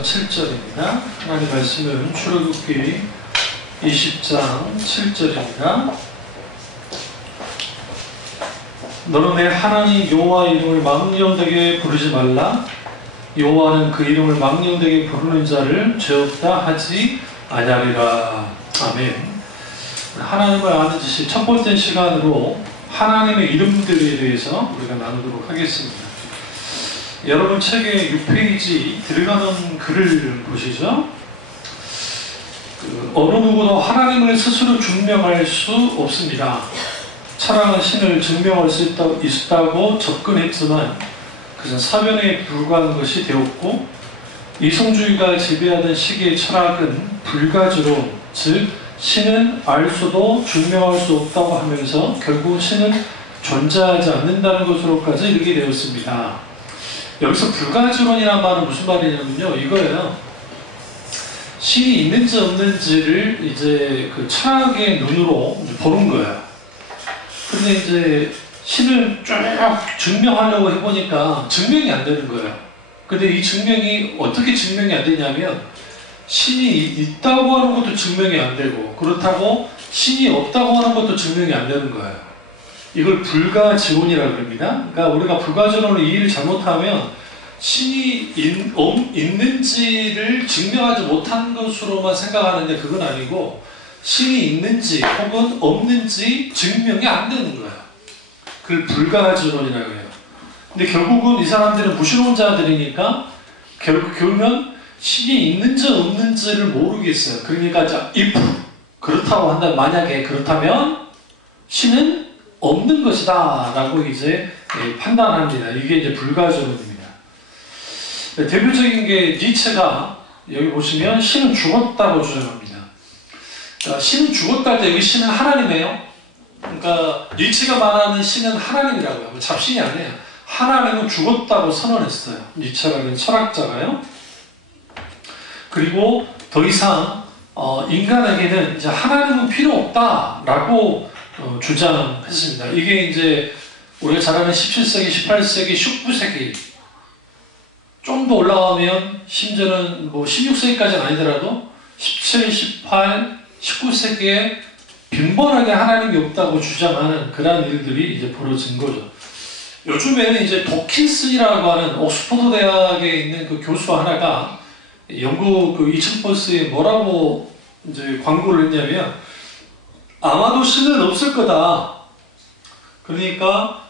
20장 7절입니다. 하나님 말씀은 출애굽기 20장 7절입니다. 너는 내 하나님 여호와 이름을 망령되게 부르지 말라. 여호와는 그 이름을 망령되게 부르는 자를 죄없다 하지 아니하리라. 아멘. 하나님을 아는 지식 첫 번째 시간으로 하나님의 이름들에 대해서 우리가 나누도록 하겠습니다. 여러분 책의 6페이지 들어가는 글을 보시죠. 어느 누구도 하나님을 스스로 증명할 수 없습니다. 철학은 신을 증명할 수 있다고 접근했지만 그것은 사변에 불과한 것이 되었고, 이성주의가 지배하던 시기의 철학은 불가지로, 즉 신은 알 수도 증명할 수 없다고 하면서 결국 신은 존재하지 않는다는 것으로까지 이르게 되었습니다. 여기서 불가지론이라는 말은 무슨 말이냐면요, 이거예요. 신이 있는지 없는지를 이제 그 철학의 눈으로 보는 거예요. 근데 이제 신을 쭉 증명하려고 해보니까 증명이 안 되는 거예요. 근데 이 증명이 어떻게 증명이 안 되냐면, 신이 있다고 하는 것도 증명이 안 되고, 그렇다고 신이 없다고 하는 것도 증명이 안 되는 거예요. 이걸 불가지론이라고 합니다. 그러니까 우리가 불가지론을 이해를 잘못하면 신이 있는지를 증명하지 못한 것으로만 생각하는데, 그건 아니고 신이 있는지 혹은 없는지 증명이 안 되는 거예요. 그걸 불가지론이라고 해요. 근데 결국은 이 사람들은 무신론자들이니까 결국은 신이 있는지 없는지를 모르겠어요. 그러니까 if 그렇다고 한다면, 만약에 그렇다면 신은 없는 것이다 라고 이제 판단합니다. 이게 이제 불가지론입니다. 대표적인 게 니체가, 여기 보시면 신은 죽었다고 주장합니다. 그러니까 신은 죽었다 할 때 여기 신은 하나님이에요. 그러니까 니체가 말하는 신은 하나님이라고요. 잡신이 아니에요. 하나님은 죽었다고 선언했어요. 니체라는 철학자가요. 그리고 더 이상 인간에게는 이제 하나님은 필요 없다라고 주장했습니다. 이게 이제 우리가 잘 아는 17세기, 18세기, 19세기, 좀 더 올라가면 심지어는 뭐 16세기까지는 아니더라도 17, 18, 19세기에 빈번하게 하나님이 없다고 주장하는 그러한 일들이 이제 벌어진 거죠. 요즘에는 이제 도킨슨이라고 하는 옥스퍼드 대학에 있는 그 교수 하나가 영국 그 이층버스에 뭐라고 이제 광고를 했냐면, 아마도 신은 없을 거다. 그러니까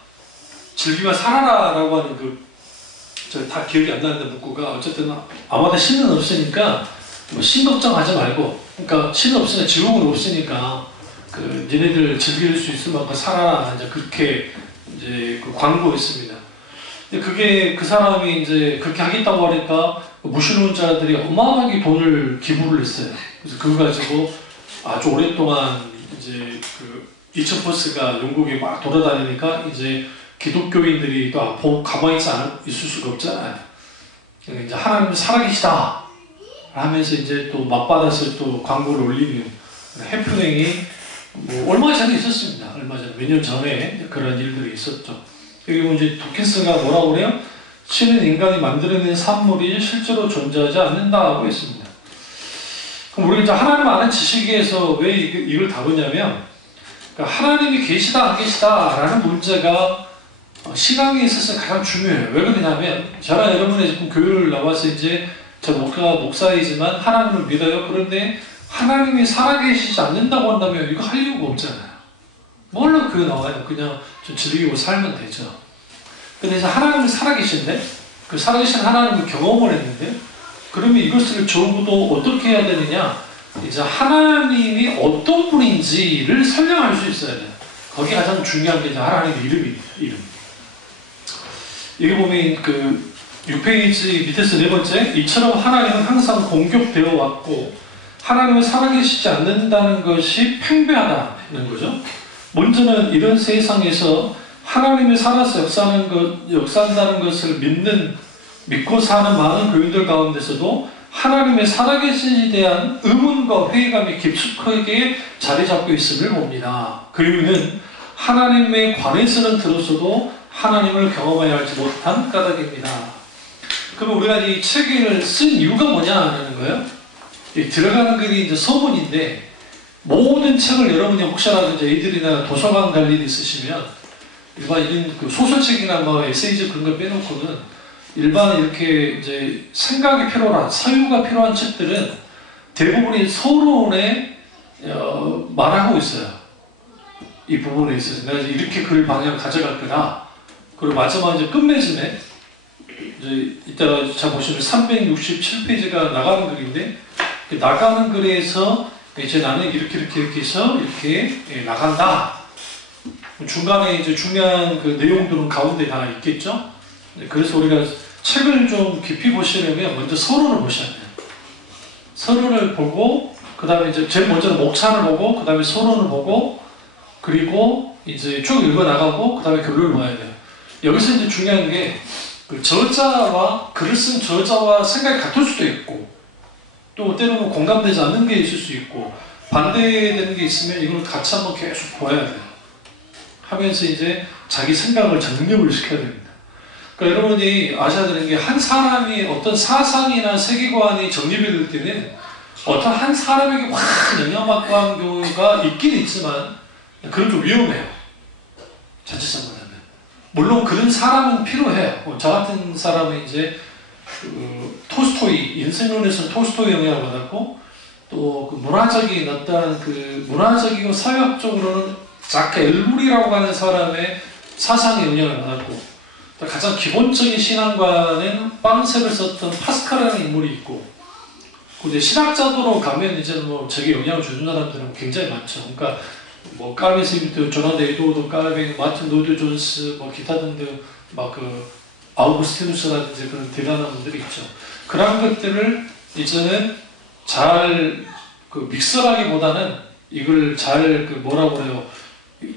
즐기며 살아라 라고 하는 저 다 기억이 안 나는데 문구가, 어쨌든 아마도 신은 없으니까 뭐 신 걱정하지 말고, 그러니까 신은 없으니까 지옥은 없으니까 니네들 즐길 수 있을 만큼 살아라, 이제 그렇게 이제 그 광고했습니다. 근데 그게 그 사람이 이제 그렇게 하겠다고 하니까 무신론자들이 어마어마하게 돈을 기부를 했어요. 그래서 그거 가지고 아주 오랫동안 이제 이층버스가 영국에 막 돌아다니니까 이제 기독교인들이 또 가만히 있을 수가 없잖아요. 그러니까 이제 하나님은 살아계시다 하면서 이제 또 맞받아서 또 광고를 올리는 해프닝이 뭐 얼마 전에 있었습니다. 얼마 전에, 몇 년 전에 그런 일들이 있었죠. 여기 이제 도킨스가 뭐라고 그래요? 신은 인간이 만들어낸 산물이 실제로 존재하지 않는다고 했습니다. 그럼 우리가 이제 하나님 아는 지식에서 왜 이걸 다루냐면, 그러니까 하나님이 계시다 안 계시다라는 문제가 신앙에 있어서 가장 중요해요. 왜 그러냐면, 저랑 여러분이 지금 교회를 나와서 이제 저 목사이지만 하나님을 믿어요. 그런데 하나님이 살아계시지 않는다고 한다면 이거 할 이유가 없잖아요. 뭘로 그거 나와요? 그냥 좀 즐기고 살면 되죠. 근데 이제 하나님이 살아계신데, 그 살아계신 하나님을 경험을 했는데, 그러면 이것을 적어도 어떻게 해야 되느냐? 이제 하나님이 어떤 분인지를 설명할 수 있어야 돼요. 거기 가장 중요한 게 이제 하나님의 이름입니다. 이름. 여기 보면 6페이지 밑에서 네 번째, 이처럼 하나님은 항상 공격되어 왔고 하나님은 살아계시지 않는다는 것이 팽배하다는 거죠. 먼저는 이런 세상에서 하나님이 살아서 역사한다는 것을 믿고 사는 많은 교인들 가운데서도 하나님의 살아계신에 대한 의문과 회의감이 깊숙하게 자리 잡고 있음을 봅니다. 그 이유는 하나님에 관해서는 들었어도 하나님을 경험하여 알지 못한 까닭입니다. 그럼 우리가 이 책을 쓴 이유가 뭐냐는 거예요. 이 들어가는 글이 이제 서문인데, 모든 책을 여러분이 혹시라도 이제 애들이나 도서관 갈 일이 있으시면 일반 이런 그 소설책이나 뭐 에세이집 그런 걸 빼놓고는 일반 이렇게 이제 생각이 필요한 사유가 필요한 책들은 대부분이 서론에 말하고 있어요. 이 부분에 있어서 내가 이렇게 글 방향을 가져갈 거다. 그리고 마지막 이제 끝맺음에 이제 이따가 잘 보시면 367페이지가 나가는 글인데, 그 나가는 글에서 이제 나는 이렇게 해서 이렇게 나간다. 중간에 이제 중요한 그 내용들은 가운데 다 있겠죠. 그래서 우리가 책을 좀 깊이 보시려면 먼저 서론을 보셔야 돼요. 서론을 보고 그 다음에 이제 제일 먼저는 목차를 보고 그 다음에 서론을 보고 그리고 이제 쭉 읽어 나가고 그 다음에 결론을 봐야 돼요. 여기서 이제 중요한 게 그 저자와 글을 쓴 저자와 생각이 같을 수도 있고 또 때로는 공감되지 않는 게 있을 수 있고 반대되는 게 있으면 이걸 같이 한번 계속 봐야 돼요. 하면서 이제 자기 생각을 정립을 시켜야 됩니다. 그러니까 여러분이 아셔야 되는 게 한 사람이 어떤 사상이나 세계관이 정립이 될 때는 어떤 한 사람에게 확 영향받고 한 경우가 있긴 있지만 그건 좀 위험해요. 자칫 잘못하면. 물론 그런 사람은 필요해요. 저 같은 사람은 이제 토스토이, 인생론에서는 토스토이 영향을 받았고 또 그 문화적인 어떤 그 문화적이고 사회학적으로는 자크 엘불이라고 하는 사람의 사상에 영향을 받았고 또 가장 기본적인 신앙관은 빵색을 썼던 파스칼이라는 인물이 있고 이제 신학자도로 가면 이제 뭐 저게 영향을 주는 사람들은 굉장히 많죠. 그러니까 뭐 깔빈 스미트, 조나단 에드워드 깔빈, 마틴 로이드 존스, 뭐 기타 등등 막 그 아우구스티누스라든지 그런 대단한 분들이 있죠. 그런 것들을 이제는 잘 그 믹서라기보다는 이걸 잘 그 뭐라고 그래요?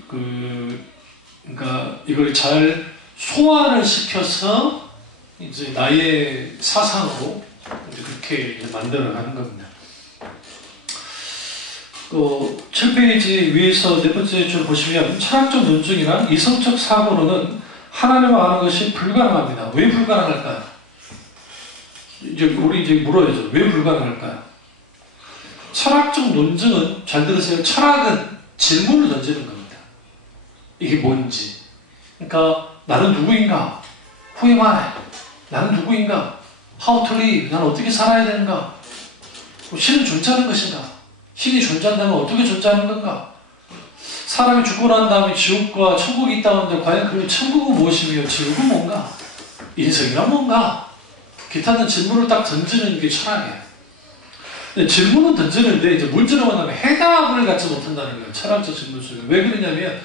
그러니까 이걸 잘 소화를 시켜서 이제 나의 사상으로 이제 그렇게 이제 만들어가는 겁니다. 7페이지 위에서 네 번째 줄 보시면 철학적 논증이나 이성적 사고로는 하나님을 아는 것이 불가능합니다. 왜 불가능할까요? 이제 우리 이제 물어야죠. 왜 불가능할까요? 철학적 논증은 잘 들으세요. 철학은 질문을 던지는 겁니다. 이게 뭔지. 그러니까 나는 누구인가? Who am I? 나는 누구인가? How to live? 나는 어떻게 살아야 되는가? 신은 존재하는 것인가? 신이 존재한다면 어떻게 존재하는 건가? 사람이 죽고 난 다음에 지옥과 천국이 있다는데 과연 그 천국은 무엇이며 지옥은 뭔가? 인생이란 뭔가? 기타는 질문을 딱 던지는 게 철학이에요. 근데 질문은 던지는데 이제 문제로 만나면 해답을 갖지 못한다는 거예요. 철학적 질문 속에. 왜 그러냐면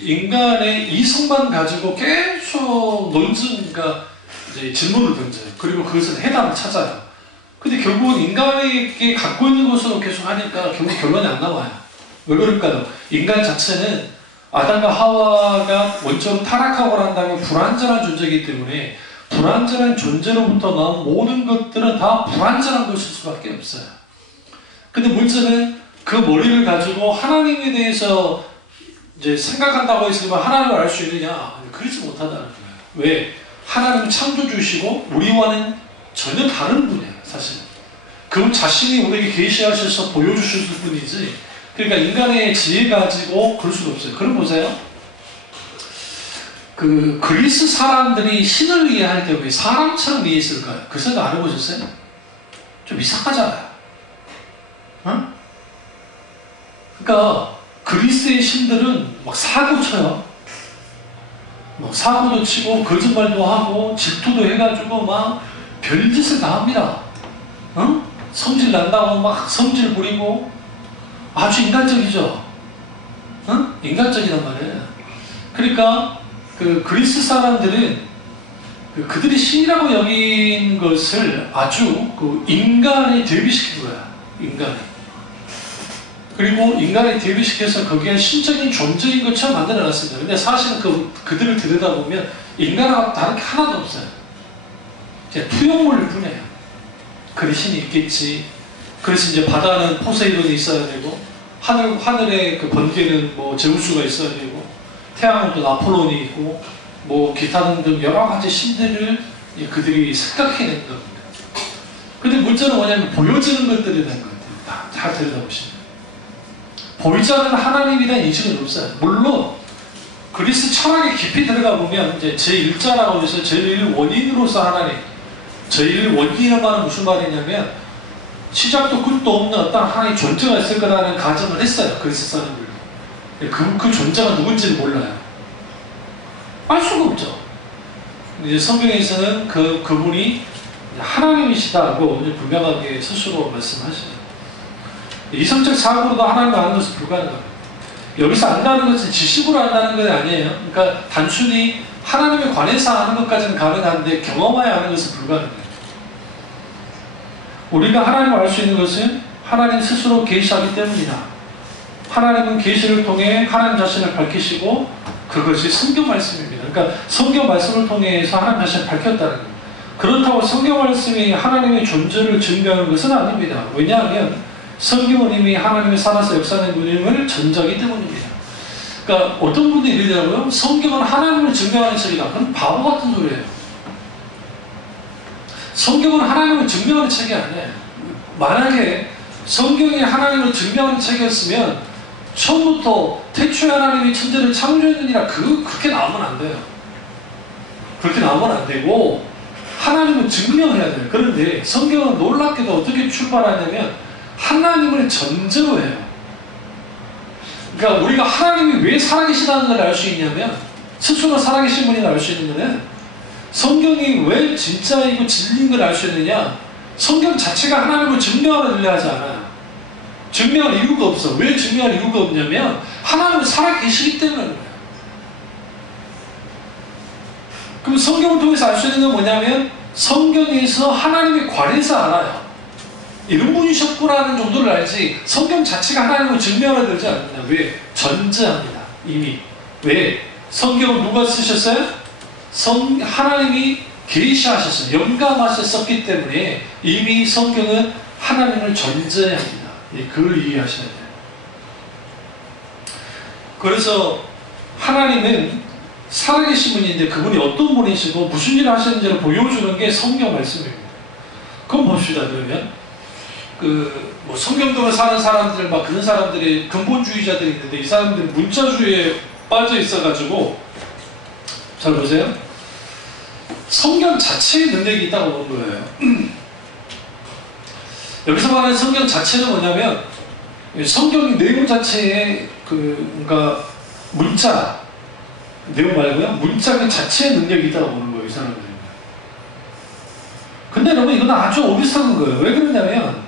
인간의 이성만 가지고 계속 논증과 이제 질문을 던져요. 그리고 그것은 해답을 찾아요. 근데 결국은 인간에게 갖고 있는 것으로 계속 하니까 결국 결론이 안 나와요. 왜 그럴까요? 인간 자체는 아담과 하와가 원적으로 타락하고 난 다음에 불완전한 존재이기 때문에 불완전한 존재로부터 나온 모든 것들은 다 불완전한 것일 수밖에 없어요. 근데 문제는 그 머리를 가지고 하나님에 대해서 이제 생각한다고 했으면 하나님을 알 수 있느냐? 그렇지 못하다는 거예요. 왜? 하나님은 창조주시고 우리와는 전혀 다른 분이에요. 사실 그 자신이 우리에게 계시하셔서 보여주셨을 뿐이지 그러니까 인간의 지혜 가지고 그럴 수가 없어요. 그럼 보세요. 그 그리스 사람들이 신을 이해할 때 왜 사람처럼 이해했을까요? 그 생각 안 해보셨어요? 좀 이상하잖아요. 응? 그러니까 그리스의 신들은 막 사고 쳐요. 막 사고도 치고 거짓말도 하고 질투도 해가지고 막 별짓을 다 합니다. 응? 성질 난다고 막 성질 부리고 아주 인간적이죠. 응? 인간적이란 말이에요. 그러니까 그 그리스 사람들은 그들이 신이라고 여긴 것을 아주 그 인간에 대비시킨 거야. 인간에. 그리고 인간에 대비시켜서 거기에 신적인 존재인 것처럼 만들어놨습니다. 근데 사실은 그들을 들여다보면 인간하고 다른 게 하나도 없어요. 그냥 투영물일 뿐이에요. 그리 신이 있겠지. 그래서 이제 바다는 포세이돈이 있어야 되고 하늘의 그 번개는 뭐 제우스가 있어야 되고 태양은 또 나폴론이 있고 뭐 기타 등등 여러 가지 신들을 그들이 생각해낸 겁니다. 근데 문제는 뭐냐면 보여지는 것들이 된 것 같아요. 잘 들여다보시면 보이지 않는 하나님에 대한 인식은 없어요. 물론 그리스 철학에 깊이 들어가 보면 이제 제1자라고 해서 제1원인으로서 하나님, 제1원인이라는 말은 무슨 말이냐면 시작도 끝도 없는 어떤 하나님의 존재가 있을 거라는 가정을 했어요. 그리스 사람들도. 그 존재가 누군지는 몰라요. 알 수가 없죠. 이제 성경에서는 그분이 하나님이시다고 분명하게 스스로 말씀하시죠. 이성적 사고로도 하나님을 아는 것은 불가능합니다. 여기서 안다는 것은 지식으로 안다는 건 아니에요. 그러니까 단순히 하나님에 관해서 아는 것까지는 가능한데 경험하여 아는 것은 불가능해요. 우리가 하나님을 알 수 있는 것은 하나님 스스로 계시하기 때문이다. 하나님은 계시를 통해 하나님 자신을 밝히시고 그것이 성경 말씀입니다. 그러니까 성경 말씀을 통해서 하나님 자신을 밝혔다는 겁니다. 그렇다고 성경 말씀이 하나님의 존재를 증명하는 것은 아닙니다. 왜냐하면 성경은 이미 하나님이 살아서 역사하는 분임을 전자기 때문입니다. 그러니까 어떤 분들이 이러더라고요. 성경은 하나님을 증명하는 책이다. 그건 바보 같은 소리예요. 성경은 하나님을 증명하는 책이 아니에요. 만약에 성경이 하나님을 증명하는 책이었으면 처음부터 태초에 하나님이 천지를 창조했느니라 그렇게 나오면 안 돼요. 그렇게 나오면 안 되고 하나님을 증명해야 돼요. 그런데 성경은 놀랍게도 어떻게 출발하냐면 하나님을 전제로 해요. 그러니까 우리가 하나님이 왜 살아계시다는 걸 알 수 있냐면 스스로 살아계신 분이 알 수 있는 것은 성경이 왜 진짜이고 진리인 걸 알 수 있느냐, 성경 자체가 하나님을 증명하려 하지 않아요. 증명할 이유가 없어. 왜 증명할 이유가 없냐면 하나님은 살아계시기 때문에 그래요. 그럼 성경을 통해서 알 수 있는 건 뭐냐면 성경에서 하나님에 관해서 알아요. 이런 분이셨구나는 정도를 알지 성경 자체가 하나님을 증명하려 들지 않는다. 왜? 전제합니다. 이미. 왜? 성경을 누가 쓰셨어요? 하나님이 계시하셨어요. 영감하셨었기 때문에 이미 성경은 하나님을 전제합니다. 그걸 이해하셔야 돼요. 그래서 하나님은 살아계신 분인데 그분이 어떤 분이시고 무슨 일을 하셨는지를 보여주는 게 성경 말씀입니다. 그럼 봅시다. 그러면 뭐 성경도를 사는 사람들, 막 그런 사람들이 근본주의자들이 있는데 이 사람들이 문자주의에 빠져 있어가지고 잘 보세요. 성경 자체의 능력이 있다고 보는 거예요. 여기서 말하는 성경 자체는 뭐냐면 성경의 내용 자체의 뭔가 문자 내용 말고요. 문자 그 자체의 능력이 있다고 보는 거예요. 이 사람들이. 근데 여러분 이건 아주 오비스한 거예요. 왜 그러냐면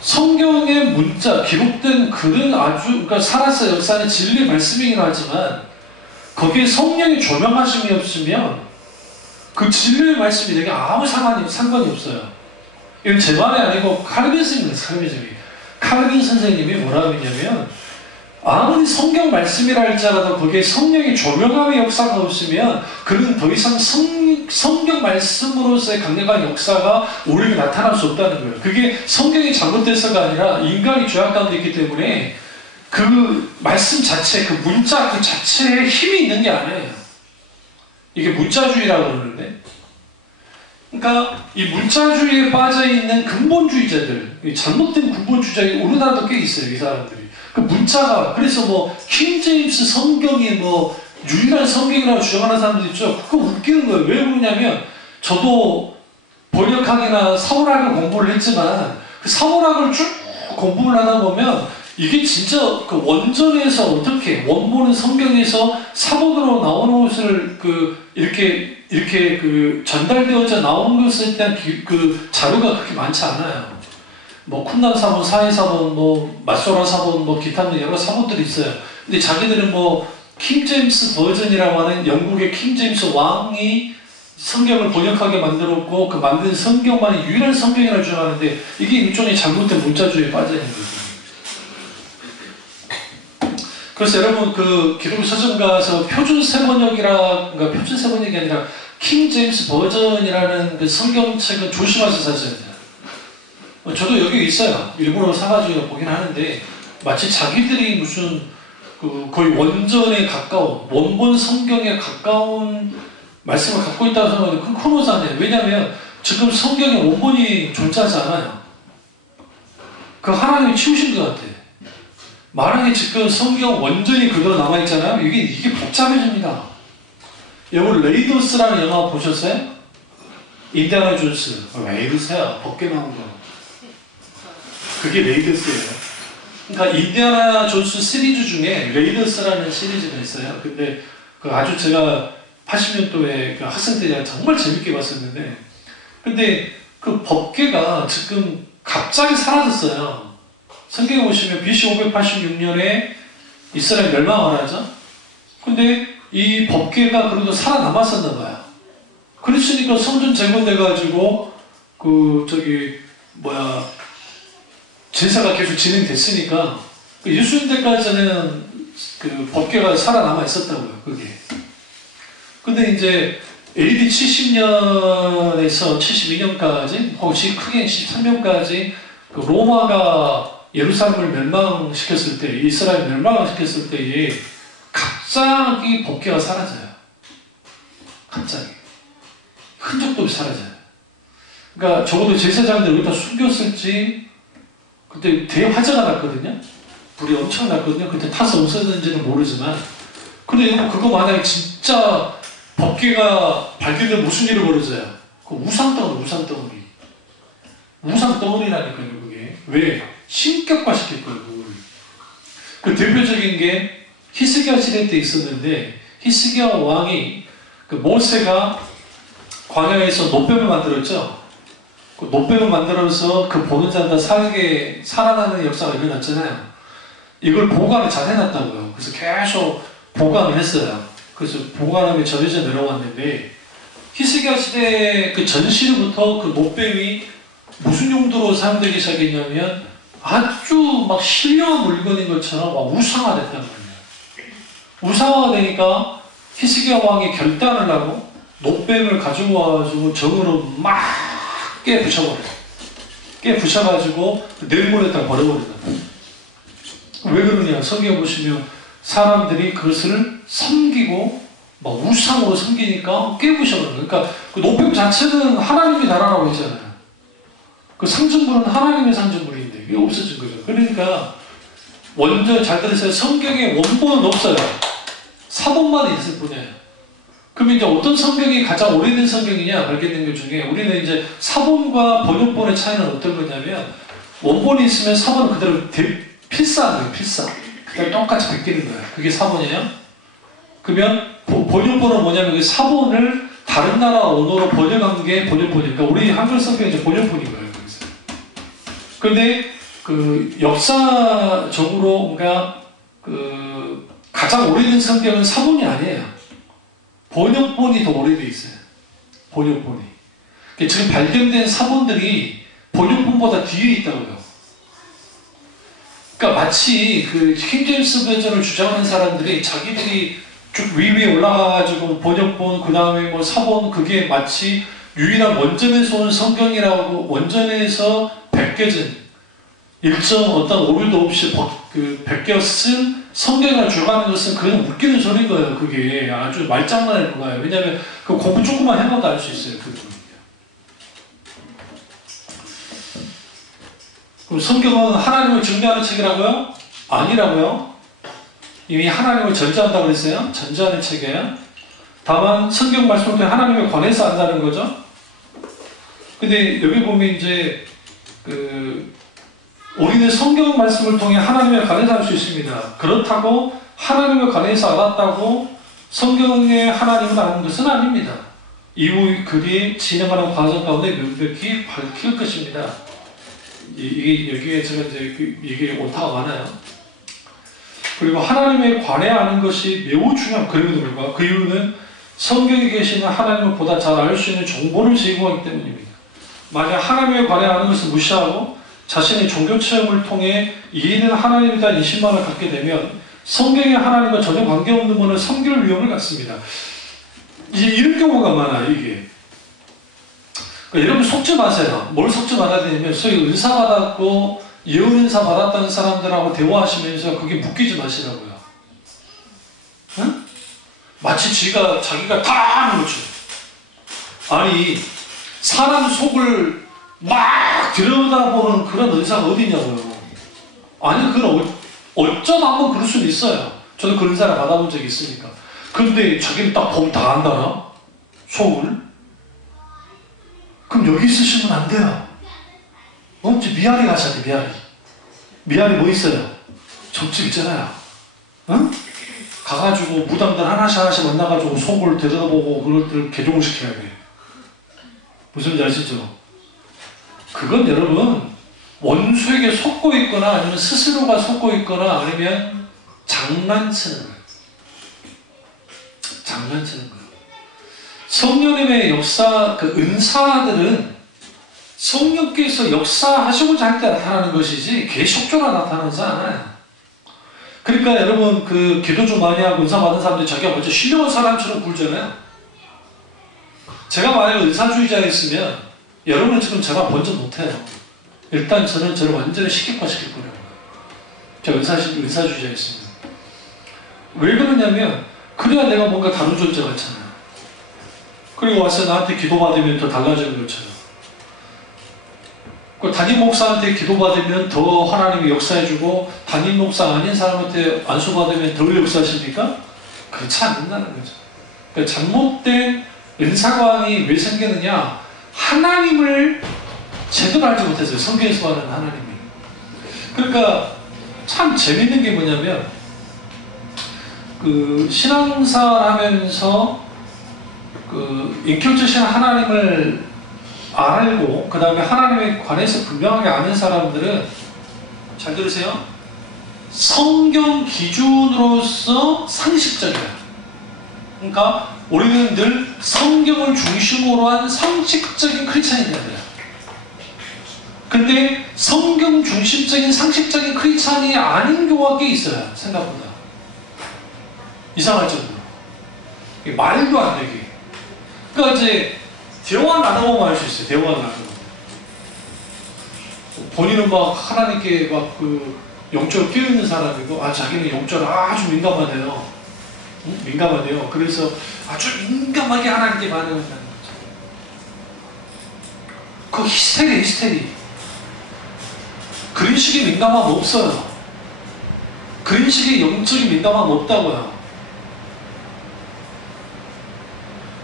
성경의 문자, 기록된 글은 아주 그러니까 살아서 역사하는 진리의 말씀이긴 하지만 거기에 성령의 조명하심이 없으면 그 진리의 말씀이 되게 아무 상관이 없어요. 이건 제 말이 아니고 칼빈 선생님입니다. 칼빈 선생님이 뭐라고 했냐면 아무리 성경 말씀이라 할지라도 거기에 성령의 조명함의 역사가 없으면 그는 더 이상 성경 말씀으로서의 강력한 역사가 우리에게 나타날 수 없다는 거예요. 그게 성경이 잘못돼서가 아니라 인간이 죄악 가운데 있기 때문에 그 말씀 자체, 그 문자 그 자체에 힘이 있는 게 아니에요. 이게 문자주의라고 그러는데, 그러니까 이 문자주의에 빠져있는 근본주의자들, 잘못된 근본주의자들이 우리나라도 꽤 있어요. 이 사람들이. 그 문자가, 그래서 뭐 킹제임스 성경이 뭐 유일한 성경이라고 주장하는 사람들 있죠. 그거 웃기는 거예요. 왜 그러냐면 저도 번역학이나 사원학을 공부를 했지만 그 사원학을 쭉 공부를 하다 보면 이게 진짜 그 원전에서 어떻게 원본은 성경에서 사본으로 나오는 것을 이렇게 전달되어져 나온 것에 대한 그 자료가 그렇게 많지 않아요. 뭐 쿤난 사본, 사회 사본, 뭐 마소라 사본, 뭐 기타 여러 사본들이 있어요. 근데 자기들은 뭐 킹제임스 버전이라고 하는 영국의 킹제임스 왕이 성경을 번역하게 만들었고 그 만든 성경만이 유일한 성경이라고 주장하는데 이게 일종의 잘못된 문자주의에 빠져있는 거죠. 그래서 여러분 그 기독교 서점가에서 표준 세번역이라, 그러니까 표준 세번역이 아니라 킹제임스 버전이라는 그 성경책은 조심하셔서 사셔야 돼요. 저도 여기 있어요. 일부러 사가지고 보긴 하는데 마치 자기들이 무슨 거의 원전에 가까운 원본 성경에 가까운 말씀을 갖고 있다고 생각하는데 그건 큰 오산 아니에요. 왜냐하면 지금 성경의 원본이 존재하지 않아요. 그 하나님이 치우신 것 같아요. 만약에 지금 성경 완전히 그대로 남아있잖아요. 이게 복잡해집니다. 여러분 레이더스라는 영화 보셨어요? 인디아나 존스. 왜 이러세요? 벗게 나온 거. 그게 레이더스예요. 그러니까 인디아나 존스 시리즈 중에 레이더스라는 시리즈가 있어요. 근데 그 아주 제가 80년도에 그 학생 때 정말 재밌게 봤었는데, 근데 그 법궤가 지금 갑자기 사라졌어요. 성경에 보시면 BC 586년에 이스라엘 멸망을 하죠. 근데 이 법궤가 그래도 살아남았었나 봐요. 그랬으니까 성전 재건돼가지고 제사가 계속 진행됐으니까 예수님 때까지는 그 법궤가 살아남아 있었다고요. 그게. 근데 이제 AD 70년에서 72년까지 혹시 크게 13년까지 그 로마가 예루살렘을 멸망시켰을 때, 이스라엘 멸망을 시켰을 때에 갑자기 법궤가 사라져요. 갑자기. 흔적도 없이 사라져요. 그러니까 적어도 제사장들 여기다 숨겼을지 그때 대화재가 났거든요. 불이 엄청 났거든요. 그때 타서 없어졌는지는 모르지만, 근데 그거 만약에 진짜 법궤가 발견되면 무슨 일이 벌어져요? 그 우상덩어리. 우상덩어리라니까요, 그게. 왜? 신격화시킬 거예요, 그걸. 그 대표적인 게 히스기야 시대 때 있었는데, 히스기야 왕이 그 모세가 광야에서 노뱀을 만들었죠. 그 노뱀을 만들어서 그 보는 자들 다 살아나는 역사가 일어났잖아요. 이걸 보관을 잘 해놨다고요. 그래서 계속 보관을 했어요. 그래서 보관함에 전해져 내려왔는데, 히스기야 시대 그 전시로부터 그 노뱀이 무슨 용도로 사용되기 시작했냐면 아주 막 신령한 물건인 것처럼 막 우상화됐단 말이에요. 우상화되니까 히스기야 왕이 결단을 하고 노뱀을 가지고 와가지고 정으로 막 깨부셔버려요. 깨부셔가지고 내물에다 버려버린다. 왜 그러냐? 성경 보시면 사람들이 그것을 섬기고 막 우상으로 섬기니까 깨부셔버려요. 그러니까 그 노뱀 자체는 하나님의 나라라고 했잖아요. 그 상징물은 하나님의 상징물인데 이게 없어진 거죠. 그러니까 완전 잘 들으세요. 성경에 원본은 없어요. 사본만 있을 뿐이에요. 그럼 이제 어떤 성경이 가장 오래된 성경이냐 발견된 것 중에 우리는 이제 사본과 번역본의 차이는 어떤 거냐면, 원본이 있으면 사본은 그대로 필사하는 거예요. 필사. 그냥 똑같이 베끼는 거예요. 그게 사본이에요. 그러면 번역본은 뭐냐면 그 사본을 다른 나라 언어로 번역한 게 번역본이에요. 그러니까 우리 한글 성경이 이제 번역본인 거예요. 그런데 그 역사적으로 뭔가 그 가장 오래된 성경은 사본이 아니에요. 번역본이 더 오래돼 있어요. 번역본이. 지금 발견된 사본들이 번역본보다 뒤에 있다고요. 그러니까 마치 그 킹제임스 버전을 주장하는 사람들이 자기들이 쭉 위에 올라가가지고 번역본, 그 다음에 뭐 사본, 그게 마치 유일한 원전에서 온 성경이라고, 원전에서 베껴진 일정 어떤 오류도 없이 베껴 쓴 성경을 주장하는 것은 그냥 웃기는 소리인 거예요. 그게 아주 말장난일 거예요. 왜냐하면 그 공부 조금만 해봐도 알 수 있어요. 그럼 성경은 하나님을 증명하는 책이라고요? 아니라고요. 이미 하나님을 전제한다고 그랬어요. 전제하는 책이에요. 다만 성경 말씀을 통해 하나님에 관해서 안다는 거죠. 근데 여기 보면 이제 우리는 성경 말씀을 통해 하나님에 관해서 알 수 있습니다. 그렇다고 하나님에 관해서 알았다고 성경의 하나님을 아는 것은 아닙니다. 이후 글이 진행하는 과정 가운데 명백히 밝힐 것입니다. 여기에 제가 이제 이게 오타가 많아요. 그리고 하나님에 관해 아는 것이 매우 중요한 그림입니다. 그 이유는 성경에 계시는 하나님을 보다 잘 알 수 있는 정보를 제공하기 때문입니다. 만약 하나님에 관해 아는 것을 무시하고 자신의 종교 체험을 통해 이해는 하나님에 대한 인식만을 갖게 되면 성경의 하나님과 전혀 관계없는 분을 섬길 위험을 갖습니다. 이런 경우가 많아요. 이게. 그러니까 여러분 속지 마세요. 뭘 속지 말아야 되냐면 소위 은사 받았고 예언 은사 받았다는 사람들하고 대화하시면서 그게 묶이지 마시라고요. 응? 마치 자기가 다 아는 것처럼. 아니 사람 속을 막 들여다보는 그런 의사가 어디 있냐고요. 아니 그건 어쩌다 한번 그럴 수는 있어요. 저도 그런 사람 받아본 적이 있으니까. 근데 자기는 딱 보면 다 안다나? 속을? 그럼 여기 있으시면 안 돼요. 이제 미아리 가셔야 돼. 미아리. 미아리 뭐 있어요? 점집 있잖아요. 응? 가가지고 무당들 하나씩 만나가지고 속을 들여다보고 그것들 개종시켜야 돼. 무슨 말인지 아시죠? 그건 여러분 원수에게 속고 있거나 아니면 스스로가 속고 있거나 아니면 장난치는 거예요. 장난치는 거예요. 성령님의 역사, 그 은사들은 성령께서 역사하시고자 할 때 나타나는 것이지 계속적으로 나타나지 않아요. 그러니까 여러분 그 기도 좀 많이 하고 은사 받은 사람들이 자기가 먼저 신령한 사람처럼 굴잖아요. 제가 만약에 은사주의자였으면 여러분은 지금 제가 먼저 못해요. 일단 저는 저를 완전히 시킬 거예요. 제가 은사주의자였습니다. 왜 그러냐면 그래야 내가 뭔가 다른 존재가 있잖아요. 그리고 와서 나한테 기도받으면 더 달라지는 것처럼. 그 담임 목사한테 기도받으면 더 하나님이 역사해주고 담임 목사 아닌 사람한테 안수받으면 더 역사하십니까? 그렇지 않는다는 거죠. 그러니까 잘못된 은사관이 왜 생기느냐? 하나님을 제대로 알지 못했어요. 성경에서 말하는 하나님이. 그러니까 참 재밌는 게 뭐냐면 그 신앙생활 하면서 그 인격주신 하나님을 알고 그 다음에 하나님에 관해서 분명하게 아는 사람들은 잘 들으세요. 성경 기준으로서 상식적이에요. 그러니까 우리는 늘 성경을 중심으로 한 상식적인 크리스찬이 돼야 돼요. 근데 성경 중심적인 상식적인 크리스찬이 아닌 교회가 꽤 있어요. 생각보다. 이상할 정도로. 말도 안 되게. 그러니까 이제 대화 나눠보면 알 수 있어요. 대화 나눠보면. 본인은 막 하나님께 막 그 영적으로 깨어있는 사람이고 자기는 영적으로 아주 민감하대요. 응? 민감하대요. 그래서 아주 민감하게 하나님께 반응한다는 거죠. 그 히스테리. 그런 식의 민감함 없어요. 그런 식의 영적인 민감함 없다고요.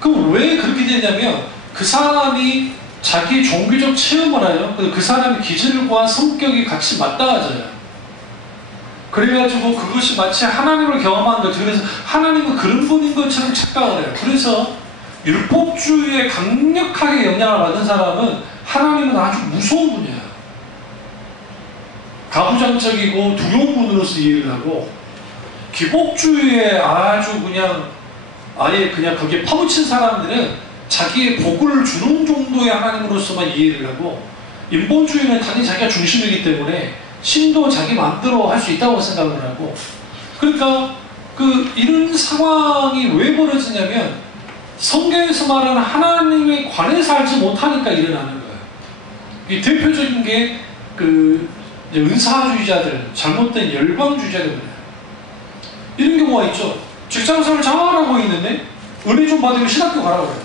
그럼 왜 그렇게 되냐면 그 사람이 자기 종교적 체험을 하요. 그 사람의 기질과 성격이 같이 맞닿아져요. 그래가지고 그것이 마치 하나님을 경험한 거죠. 그래서 하나님은 그런 분인 것처럼 착각을 해요. 그래서 율법주의에 강력하게 영향을 받은 사람은 하나님은 아주 무서운 분이에요. 가부장적이고 두려운 분으로서 이해를 하고 기복주의에 아주 그냥 아예 그냥 거기에 파묻힌 사람들은 자기의 복을 주는 정도의 하나님으로서만 이해를 하고 인본주의는 단지 자기가 중심이기 때문에 신도 자기 마음대로 할 수 있다고 생각을 하고 그러니까 이런 상황이 왜 벌어지냐면 성경에서 말하는 하나님에 관해서 알지 못하니까 일어나는 거예요. 이 대표적인 게 은사주의자들, 잘못된 열방주의자들 이런 경우가 있죠. 직장생활 잘하고 있는데 은혜 좀 받으면 신학교 가라고 해요.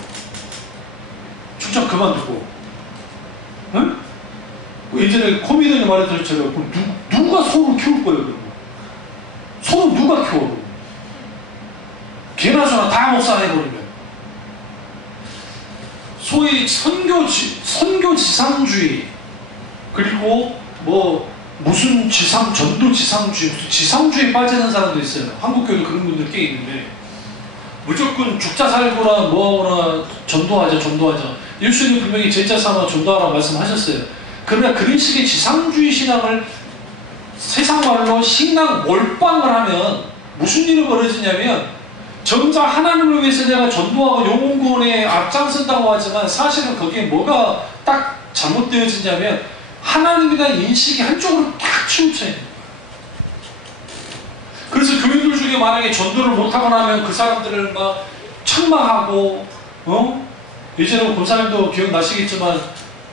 직장 그만두고. 응? 예전에 코미디언이 말했던 것처럼 누가 소를 키울 거예요? 그러면? 소는 누가 키워? 개나 소나 다 목사 해버리면. 소위 선교지상주의 그리고 무슨 전도지상주의, 무슨 지상주의에 빠지는 사람도 있어요. 한국교회도 그런 분들 꽤 있는데 무조건 죽자 살고나 뭐하거나 전도하자. 예수님이 분명히 제자 삼아 전도하라고 말씀하셨어요. 그러나 그런 식의 지상주의 신앙을 세상 말로 신앙 몰빵을 하면 무슨 일이 벌어지냐면 정작 하나님을 위해서 내가 전도하고 영혼구원에 앞장선다고 하지만 사실은 거기에 뭐가 딱 잘못되어지냐면 하나님에 대한 인식이 한쪽으로 딱 치우쳐 있는 거예요. 그래서 교인들 중에 만약에 전도를 못하거나 하면 그 사람들을 막 책망하고 예전에 권사님도 기억나시겠지만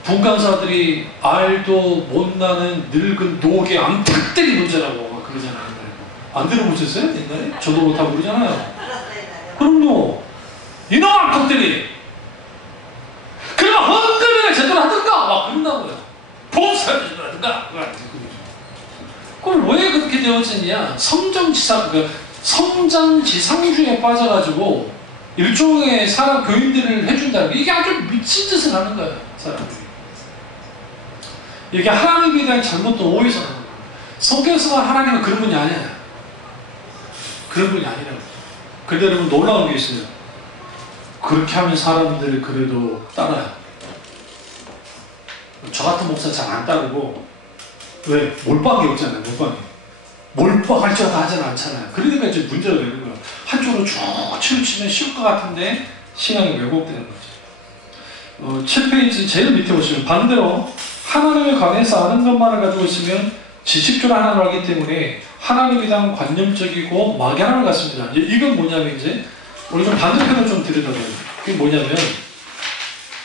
분강사들이 알도 못나는 늙은 노개 암탉들이 문제라고 막 그러잖아요. 안 들어보셨어요? 옛날에? 저도 못하고 그러잖아요. 그럼요. 이놈 암탉들이 기도를 하든가 막 그런다고요. 보험사를 기도를 하든가. 그걸 왜 그렇게 되어지냐? 성장지상주의에 빠져가지고 일종의 사람 교인들을 해준다는 게 이게 아주 미친 짓을 하는 거예요. 사람들이. 이게 하나님에 대한 잘못도 오해서 하는 거예요. 성경에서만 하나님은 그런 분이 아니야. 그런 분이 아니라고. 근데 여러분 놀라운 게 있어요. 그렇게 하면 사람들이 그래도 따라요. 저 같은 목사 잘 안 따르고, 왜? 몰빵이 없잖아요. 몰빵할 줄 하진 않잖아요. 그러니까 이제 문제가 되는 거예요. 한쪽으로 쭉 치우치면 쉬울 것 같은데 신앙이 왜곡되는 거죠. 7페이지 제일 밑에 보시면 반대로 하나님에 관해서 아는 것만을 가지고 있으면 지식적으로 하나님을 알기 때문에 하나님에 대한 관념적이고 막연함을 갖습니다. 이건 뭐냐면 이제 우리 좀 반대편을 좀 들여다봐요. 그게 뭐냐면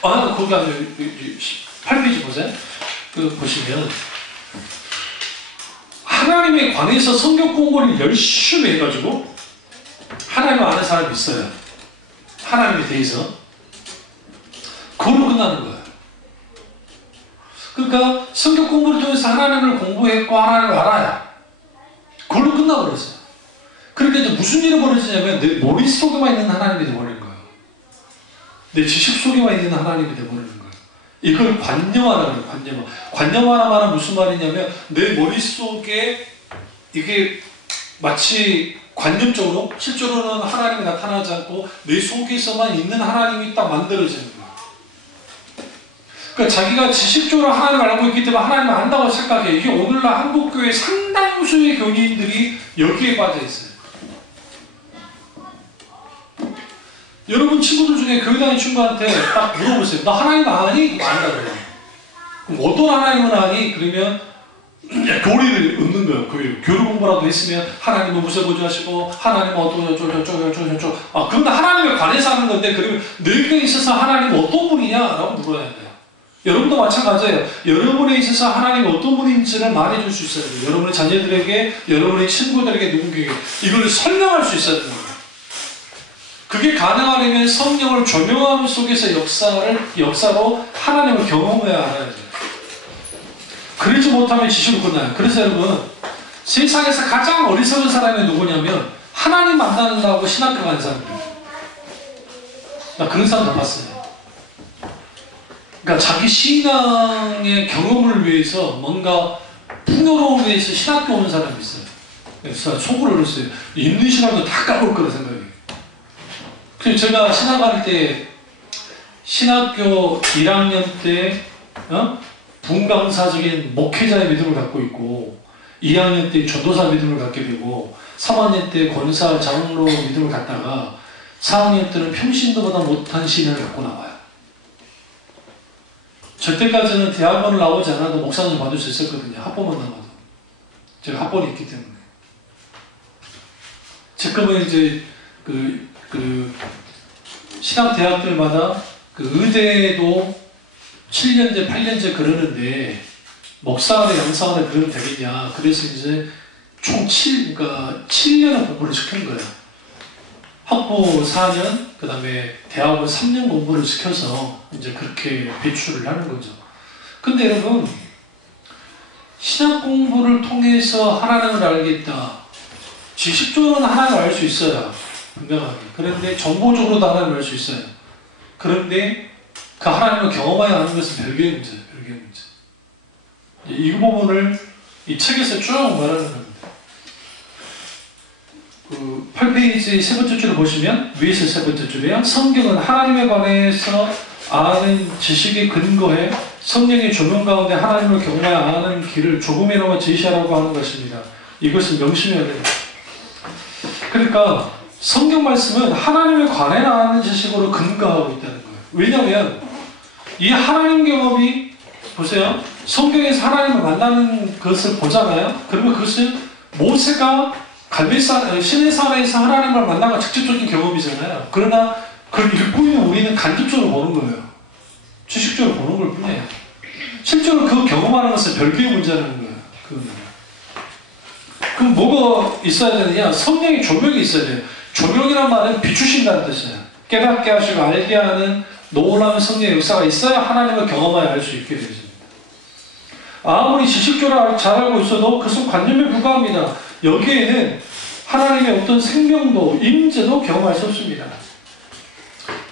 거기 아니에요. 8페이지 보세요. 보시면 하나님에 관해서 성경 공부를 열심히 해가지고 하나님을 아는 사람이 있어요. 하나님에 대해서. 그걸로 끝나는 거예요. 그러니까 성경 공부를 통해서 하나님을 공부했고 하나님을 알아야 그걸로 끝나버렸어요. 그러니까 이제 무슨 일이 벌어지냐면 내 머릿속에만 있는 하나님이 되어버리는 거예요. 내 지식 속에만 있는 하나님이 되어버리는 거예요. 이걸 관념화라고 해요. 관념화라는 무슨 말이냐면 내 머릿속에 이게 마치 관념적으로 실제로는 하나님이 나타나지 않고 내 속에서만 있는 하나님이 딱 만들어지는 거예요. 그러니까 자기가 지식적으로 하나님을 알고 있기 때문에 하나님을 안다고 생각해요. 이게 오늘날 한국교회 상당수의 교인들이 여기에 빠져 있어요. 여러분 친구들 중에 교회 다니는 친구한테 딱 물어보세요. 너 하나님 아니? 그럼 안다 그래요. 그럼 어떤 하나님을 아니? 그러면 교리를 얻는 거예요. 교리 공부라도 했으면 하나님은 무소부지하시고 하나님은 어쩌고저쩌고 그런데 하나님에 관해서 하는 건데 그러면 너희에 있어서 하나님은 어떤 분이냐? 라고 물어야 돼요. 여러분도 마찬가지예요. 여러분에 있어서 하나님이 어떤 분인지를 말해줄 수 있어야 돼요. 여러분의 자녀들에게, 여러분의 친구들에게, 누군가에게 이걸 설명할 수 있어야 돼요. 그게 가능하려면 성령을 조명함 속에서 역사로 하나님을 경험해야 알아야죠. 그러지 못하면 지식으로 끝나요. 그래서 여러분, 세상에서 가장 어리석은 사람이 누구냐면 하나님 만나려고 신학교 가는 사람들. 나 그런 사람 봤어요. 그러니까 자기 신앙의 경험을 위해서 뭔가 풍요로움을 위해서 신학교 오는 사람이 있어요. 그래서 속으로 그랬어요. 있는 시간도 다 까볼 거라 생각해요. 그래서 제가 신학할 때 신학교 1학년 때 분강사적인 목회자의 믿음을 갖고 있고 2학년 때 전도사 믿음을 갖게 되고 3학년 때 권사 장로 믿음을 갖다가 4학년 때는 평신도보다 못한 신앙을 갖고 나와요. 저 때까지는 대학원을 나오지 않아도 목사님 받을 수 있었거든요. 학번만 나와도. 제가 학번이 있기 때문에. 지금은 이제 신학대학들마다 의대도 7년제, 8년제 그러는데 목사를 양성하다 그러면 되겠냐. 그래서 이제 총 7년을 공부를 시킨 거예요. 학부 4년, 그 다음에 대학원 3년 공부를 시켜서 이제 그렇게 배출을 하는 거죠. 근데 여러분, 신학 공부를 통해서 하나님을 알겠다. 지식적으로는 하나님을 알 수 있어요. 분명하게. 그런데 정보적으로도 하나님을 알 수 있어요. 그런데 그 하나님을 경험하여 아는 것은 별개의 문제예요. 별개의 문제. 이 부분을 이 책에서 쭉 말하는 겁니다. 8페이지 세 번째 줄을 보시면 위에서 세 번째 줄이요. 성경은 하나님에 관해서 아는 지식에 근거해 성령의 조명 가운데 하나님을 경험하여 아는 길을 조금이나마 제시하라고 하는 것입니다. 이것을 명심해야 됩니다. 그러니까 성경 말씀은 하나님에 관해 아는 지식으로 근거하고 있다는 거예요. 왜냐하면 이 하나님 경험이 보세요. 성경에서 하나님을 만나는 것을 보잖아요. 그러면 그것은 모세가 시내산에서 하나님을 만난 건 직접적인 경험이잖아요. 그러나 그걸 읽고 있는 우리는 간접적으로 보는 거예요. 지식적으로 보는 걸 뿐이에요. 실제로 그 경험하는 것은 별개의 문제라는 거예요. 그럼 뭐가 있어야 되느냐? 성령의 조명이 있어야 돼요. 조명이란 말은 비추신다는 뜻이에요. 깨닫게 하시고 알게 하는 놀라운 성령의 역사가 있어야 하나님을 경험하여 알 수 있게 되죠. 아무리 지식적으로 잘 알고 있어도 그것은 관념에 불과합니다. 여기에는 하나님의 어떤 생명도 임재도 경험할 수 없습니다.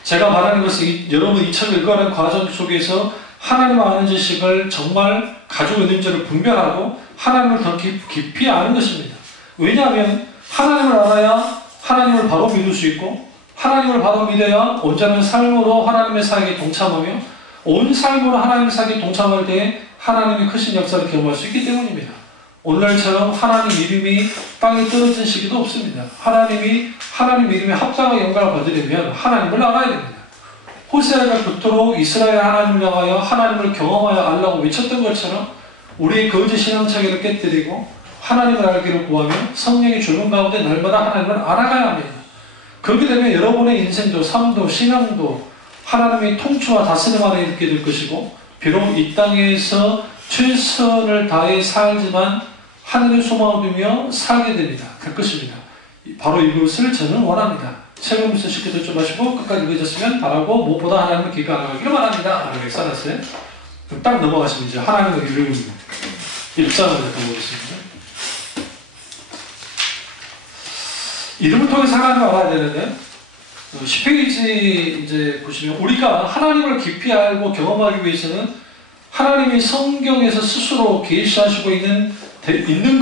제가 말하는 것은 여러분 이 책을 읽어가는 과정 속에서 하나님을 아는 지식을 정말 가지고 있는지를 분별하고 하나님을 더 깊이 아는 것입니다. 왜냐하면 하나님을 알아야 하나님을 바로 믿을 수 있고 하나님을 바로 믿어야 온전한 삶으로 하나님의 사역에 동참하며 온 삶으로 하나님의 사역에 동참할 때 하나님의 크신 역사를 경험할 수 있기 때문입니다. 오늘날처럼 하나님 이름이 땅에 떨어진 시기도 없습니다. 하나님 이름에 합당한 영광을 받으려면 하나님을 알아야 됩니다. 호세아가 그토록 이스라엘 하나님을 향하여 하나님을 경험하여 알라고 외쳤던 것처럼 우리의 거짓 신앙체계를 깨뜨리고 하나님을 알기를 구하며 성령의 주는 가운데 날마다 하나님을 알아가야 합니다. 그렇게 되면 여러분의 인생도 삶도 신앙도 하나님의 통치와 다스림 안에 있게 될 것이고 비록 이 땅에서 최선을 다해 살지만 하늘의 소망을 두며 살게 됩니다. 그 것입니다. 바로 이것을 저는 원합니다. 책임부터 쉽게 듣지 마시고 끝까지 읽으셨으면 바라고 무엇보다 하나님을 깊이 알아가기를 바랍니다. 이렇게 써놨어요. 딱 넘어가시면 이제 하나님의 이름 1장을 넘어가겠습니다. 이름을 통해서 하나님을 알아야 되는데 10페이지 이제 보시면 우리가 하나님을 깊이 알고 경험하기 위해서는 하나님이 성경에서 스스로 계시하시고 있는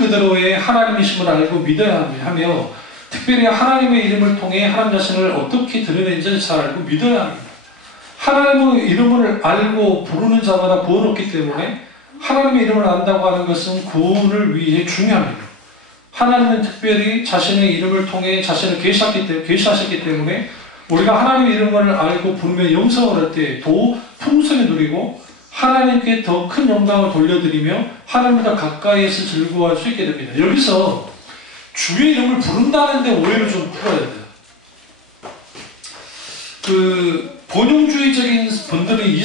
그대로의 하나님이심을 알고 믿어야 하며 특별히 하나님의 이름을 통해 하나님 자신을 어떻게 드러내는지 잘 알고 믿어야 합니다. 하나님의 이름을 알고 부르는 자마다 구원 얻기 때문에 하나님의 이름을 안다고 하는 것은 구원을 위해 중요합니다. 하나님은 특별히 자신의 이름을 통해 자신을 계시하셨기 때문에 우리가 하나님의 이름을 알고 부르며 영성을 얻을 때 더 풍성히 누리고 하나님께 더 큰 영광을 돌려드리며 하나님보다 가까이에서 즐거워할 수 있게 됩니다. 여기서 주의 이름을 부른다는 데 오해를 좀 풀어야 돼요. 본용주의적인 분들이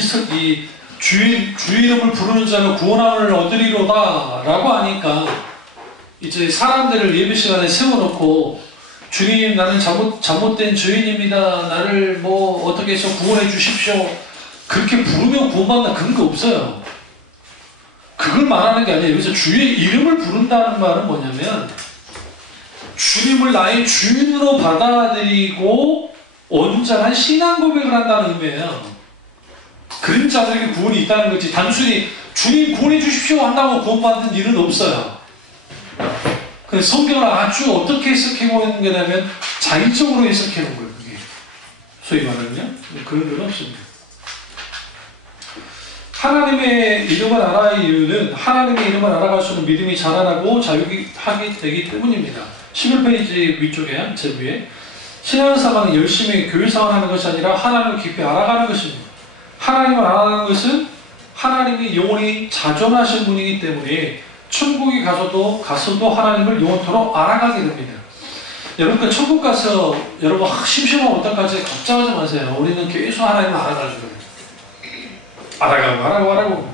주의 이름을 부르는 자가 구원함을 얻으리로다 라고 하니까 이제 사람들을 예배 시간에 세워놓고 주님 나는 잘못된 죄인입니다. 나를 뭐 어떻게 해서 구원해 주십시오. 그렇게 부르면 구원받는다 그런 거 없어요. 그걸 말하는 게 아니에요. 여기서 주의 이름을 부른다는 말은 뭐냐면 주님을 나의 주인으로 받아들이고 온전한 신앙 고백을 한다는 의미예요. 그런 자들에게 구원이 있다는 거지 단순히 주님 구원해 주십시오 한다고 구원받는 일은 없어요. 성경을 아주 어떻게 해석해보고 있는 거냐면 자의적으로 해석해놓은 거예요. 그게 소위 말하면요. 그런 건 없습니다. 하나님의 이름을 알아야 할 이유는 하나님의 이름을 알아갈수록 믿음이 자라나고 자유하게 되기 때문입니다. 11페이지 위쪽에 제 위에 신앙생활은 열심히 교회생활 하는 것이 아니라 하나님을 깊이 알아가는 것입니다. 하나님을 알아가는 것은 하나님이 영원히 자존하신 분이기 때문에 천국에 가서도 하나님을 영원토록 알아가게 됩니다. 여러분 천국 가서 여러분 심심하면 어떡하지? 걱정하지 마세요. 우리는 계속 하나님을 알아가는 거예요. 알아가고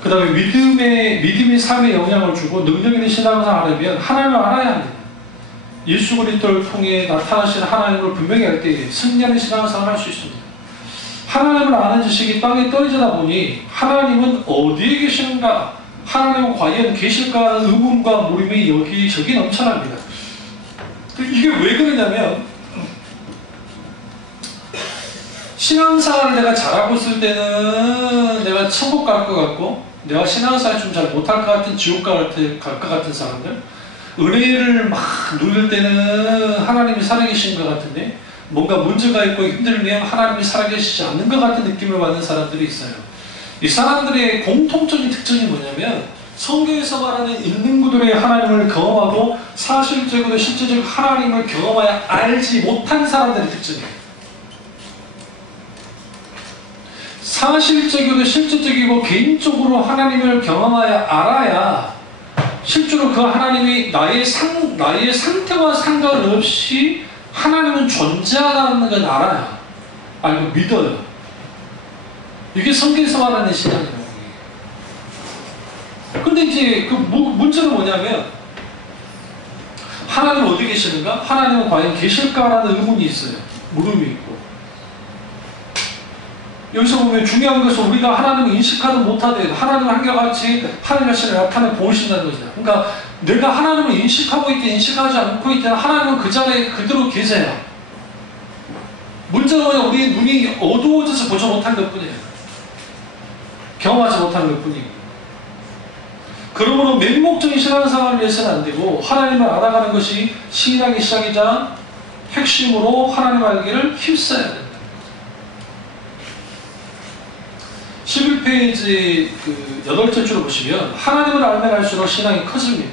그 다음에 믿음의 삶에 영향을 주고 능력 있는 신앙생활을 하려면 하나님을 알아야 합니다. 예수 그리스도를 통해 나타나신 하나님을 분명히 알 때 승리하는 신앙생활을 할 수 있습니다. 하나님을 아는 지식이 땅에 떨어지다 보니 하나님은 어디에 계시는가? 하나님은 과연 계실까 하는 의문과 물음이 여기저기 넘쳐납니다. 이게 왜 그러냐면 신앙생활을 내가 잘하고 있을 때는 내가 천국 갈 것 같고 내가 신앙생활 좀 잘 못할 것 같은 지옥 갈 것 같은 사람들 은혜를 막 누릴 때는 하나님이 살아계신 것 같은데 뭔가 문제가 있고 힘들면 하나님이 살아계시지 않는 것 같은 느낌을 받는 사람들이 있어요. 이 사람들의 공통적인 특징이 뭐냐면 성경에서 말하는 있는 그들의 하나님을 경험하고 사실적으로 실제적으로 하나님을 경험하여 알지 못한 사람들의 특징이에요. 사실적이고 실질적이고 개인적으로 하나님을 경험하여 알아야 실제로 그 하나님이 나의 상태와 상관없이 하나님은 존재하다는 걸 알아요. 알고 믿어요. 이게 성경에서 말하는 신앙이라고. 근데 이제 그 문제는 뭐냐면 하나님 어디 계시는가? 하나님은 과연 계실까라는 의문이 있어요. 물음이 있고. 여기서 보면 중요한 것은 우리가 하나님을 인식하도 못하되 하나님을 한결같이 하나님 자신을 나타내 보이신다는 거죠. 그러니까 내가 하나님을 인식하고 있든 인식하지 않고 있든 하나님은 그 자리에 그대로 계세요. 문제는 뭐냐, 우리의 눈이 어두워져서 보지 못한 것뿐이에요. 경험하지 못한 것뿐이에요. 그러므로 맹목적인 신앙생활을 위해서는 안 되고 하나님을 알아가는 것이 신앙의 시작이자 핵심으로 하나님 알기를 힘써야 된다. 11페이지 그 8째 줄을 보시면 하나님을 알면 알수록 신앙이 커집니다.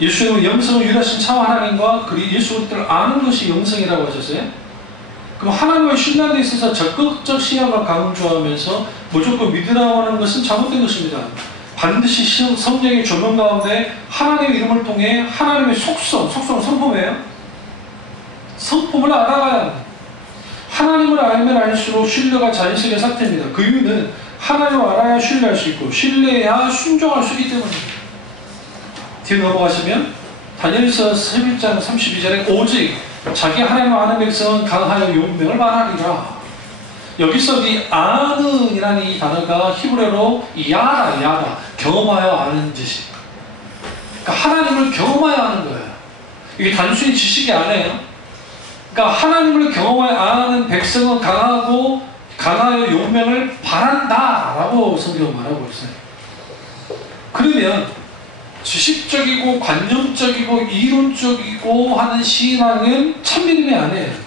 예수님은 영성을 유일하신 참 하나님과 그리고 예수 그리스도를 아는 것이 영성이라고 하셨어요. 그럼 하나님을 신뢰하는 데 있어서 적극적 신앙을 강조하면서 무조건 믿으라고 하는 것은 잘못된 것입니다. 반드시 성령의 조명 가운데 하나님의 이름을 통해 하나님의 속성은 성품이에요. 성품을 알아가야 합니다. 하나님을 알면 알수록 신뢰가 자연스럽게 삭됩니다. 그 이유는 하나님을 알아야 신뢰할 수 있고 신뢰해야 순종할 수 있기 때문입니다. 뒤에 넘어가시면 다니엘서 11장 32절에 오직 자기 하나님을 아는 백성은 강하여 용맹을 말하리라. 여기서 이 아는이라는 이 단어가 히브리어로 야다 경험하여 아는 뜻입니다. 그러니까 하나님을 경험하여 아는 거예요. 이게 단순히 지식이 아니에요. 그러니까 하나님을 경험하여 아는 백성은 강하여 용맹을 바란다 라고 성경은 말하고 있어요. 그러면 지식적이고 관념적이고 이론적이고 하는 신앙은 참믿음이 아니에요.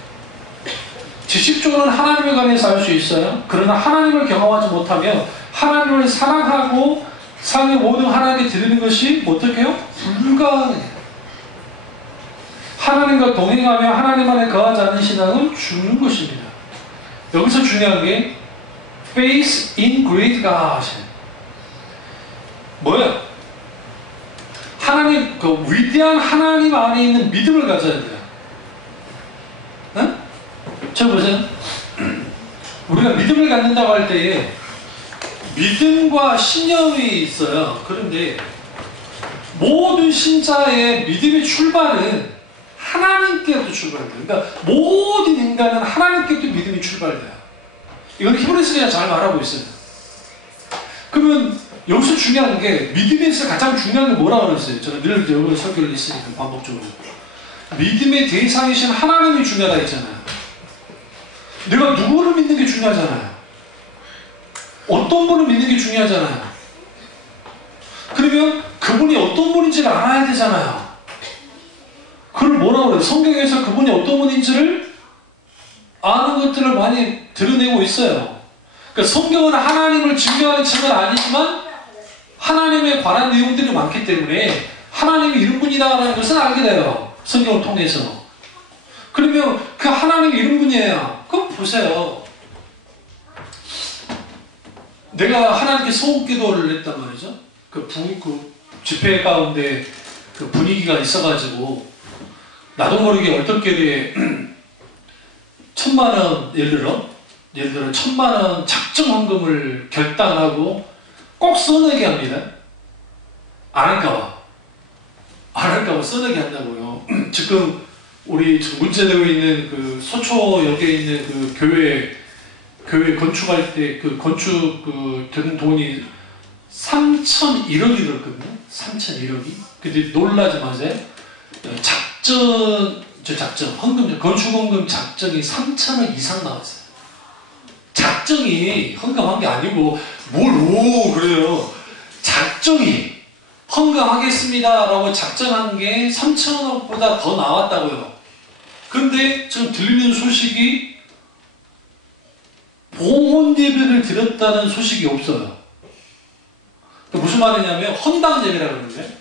지식적으로는 하나님에 관해서 알 수 있어요. 그러나 하나님을 경험하지 못하며 하나님을 사랑하고 상의 모든 하나님께 드리는 것이 어떻게 해요? 불가능해요. 하나님과 동행하며 하나님 안에 거하지 않는 신앙은 죽는 것입니다. 여기서 중요한 게 faith in great God. 뭐예요? 하나님, 그 위대한 하나님 안에 있는 믿음을 가져야 돼요. 응? 저 보세요. 우리가 믿음을 갖는다고 할 때에 믿음과 신념이 있어요. 그런데 모든 신자의 믿음의 출발은 하나님께부터 출발돼요. 그러니까 모든 인간은 하나님께부터 믿음이 출발돼요. 이건 히브리서가 잘 말하고 있어요. 그러면 여기서 중요한 게 믿음에서 가장 중요한 게 뭐라고 그랬어요? 저는 늘 여러분 설교를 했으니까 반복적으로 믿음의 대상이신 하나님이 중요하다 했잖아요. 내가 누구를 믿는 게 중요하잖아요. 어떤 분을 믿는 게 중요하잖아요. 그러면 그분이 어떤 분인지를 알아야 되잖아요. 그걸 뭐라고 그래요? 성경에서 그분이 어떤 분인지를 아는 것들을 많이 드러내고 있어요. 그러니까 성경은 하나님을 증명하는 책은 아니지만 하나님에 관한 내용들이 많기 때문에 하나님이 이런 분이다라는 것을 알게 돼요. 성경을 통해서. 그러면 그 하나님이 이런 분이에요. 그럼 보세요. 내가 하나님께 소원기도를 했단 말이죠. 그 집회 가운데 그 분위기가 있어가지고 나도 모르게 얼떨결에 1,000,000원 예를 들어 1,000,000원 작정 헌금을 결단하고 꼭 써내게 합니다. 안 할까봐 써내게 한다고요. 지금 우리 문제되고 있는 그 서초역에 있는 그 교회 건축할 때 그 건축 든 돈이 3,001억이 들었거든요. 3,001억이. 근데 놀라지 마세요. 건축헌금 작정이 3,000억 이상 나왔어요. 작정이 헌금한 게 아니고 그래요. 작정이 헌금하겠습니다 라고 작정한 게 3,000억보다 더 나왔다고요. 그런데 지금 들리는 소식이 봉헌 예배를 드렸다는 소식이 없어요. 무슨 말이냐면 헌당 예배라고 그러는데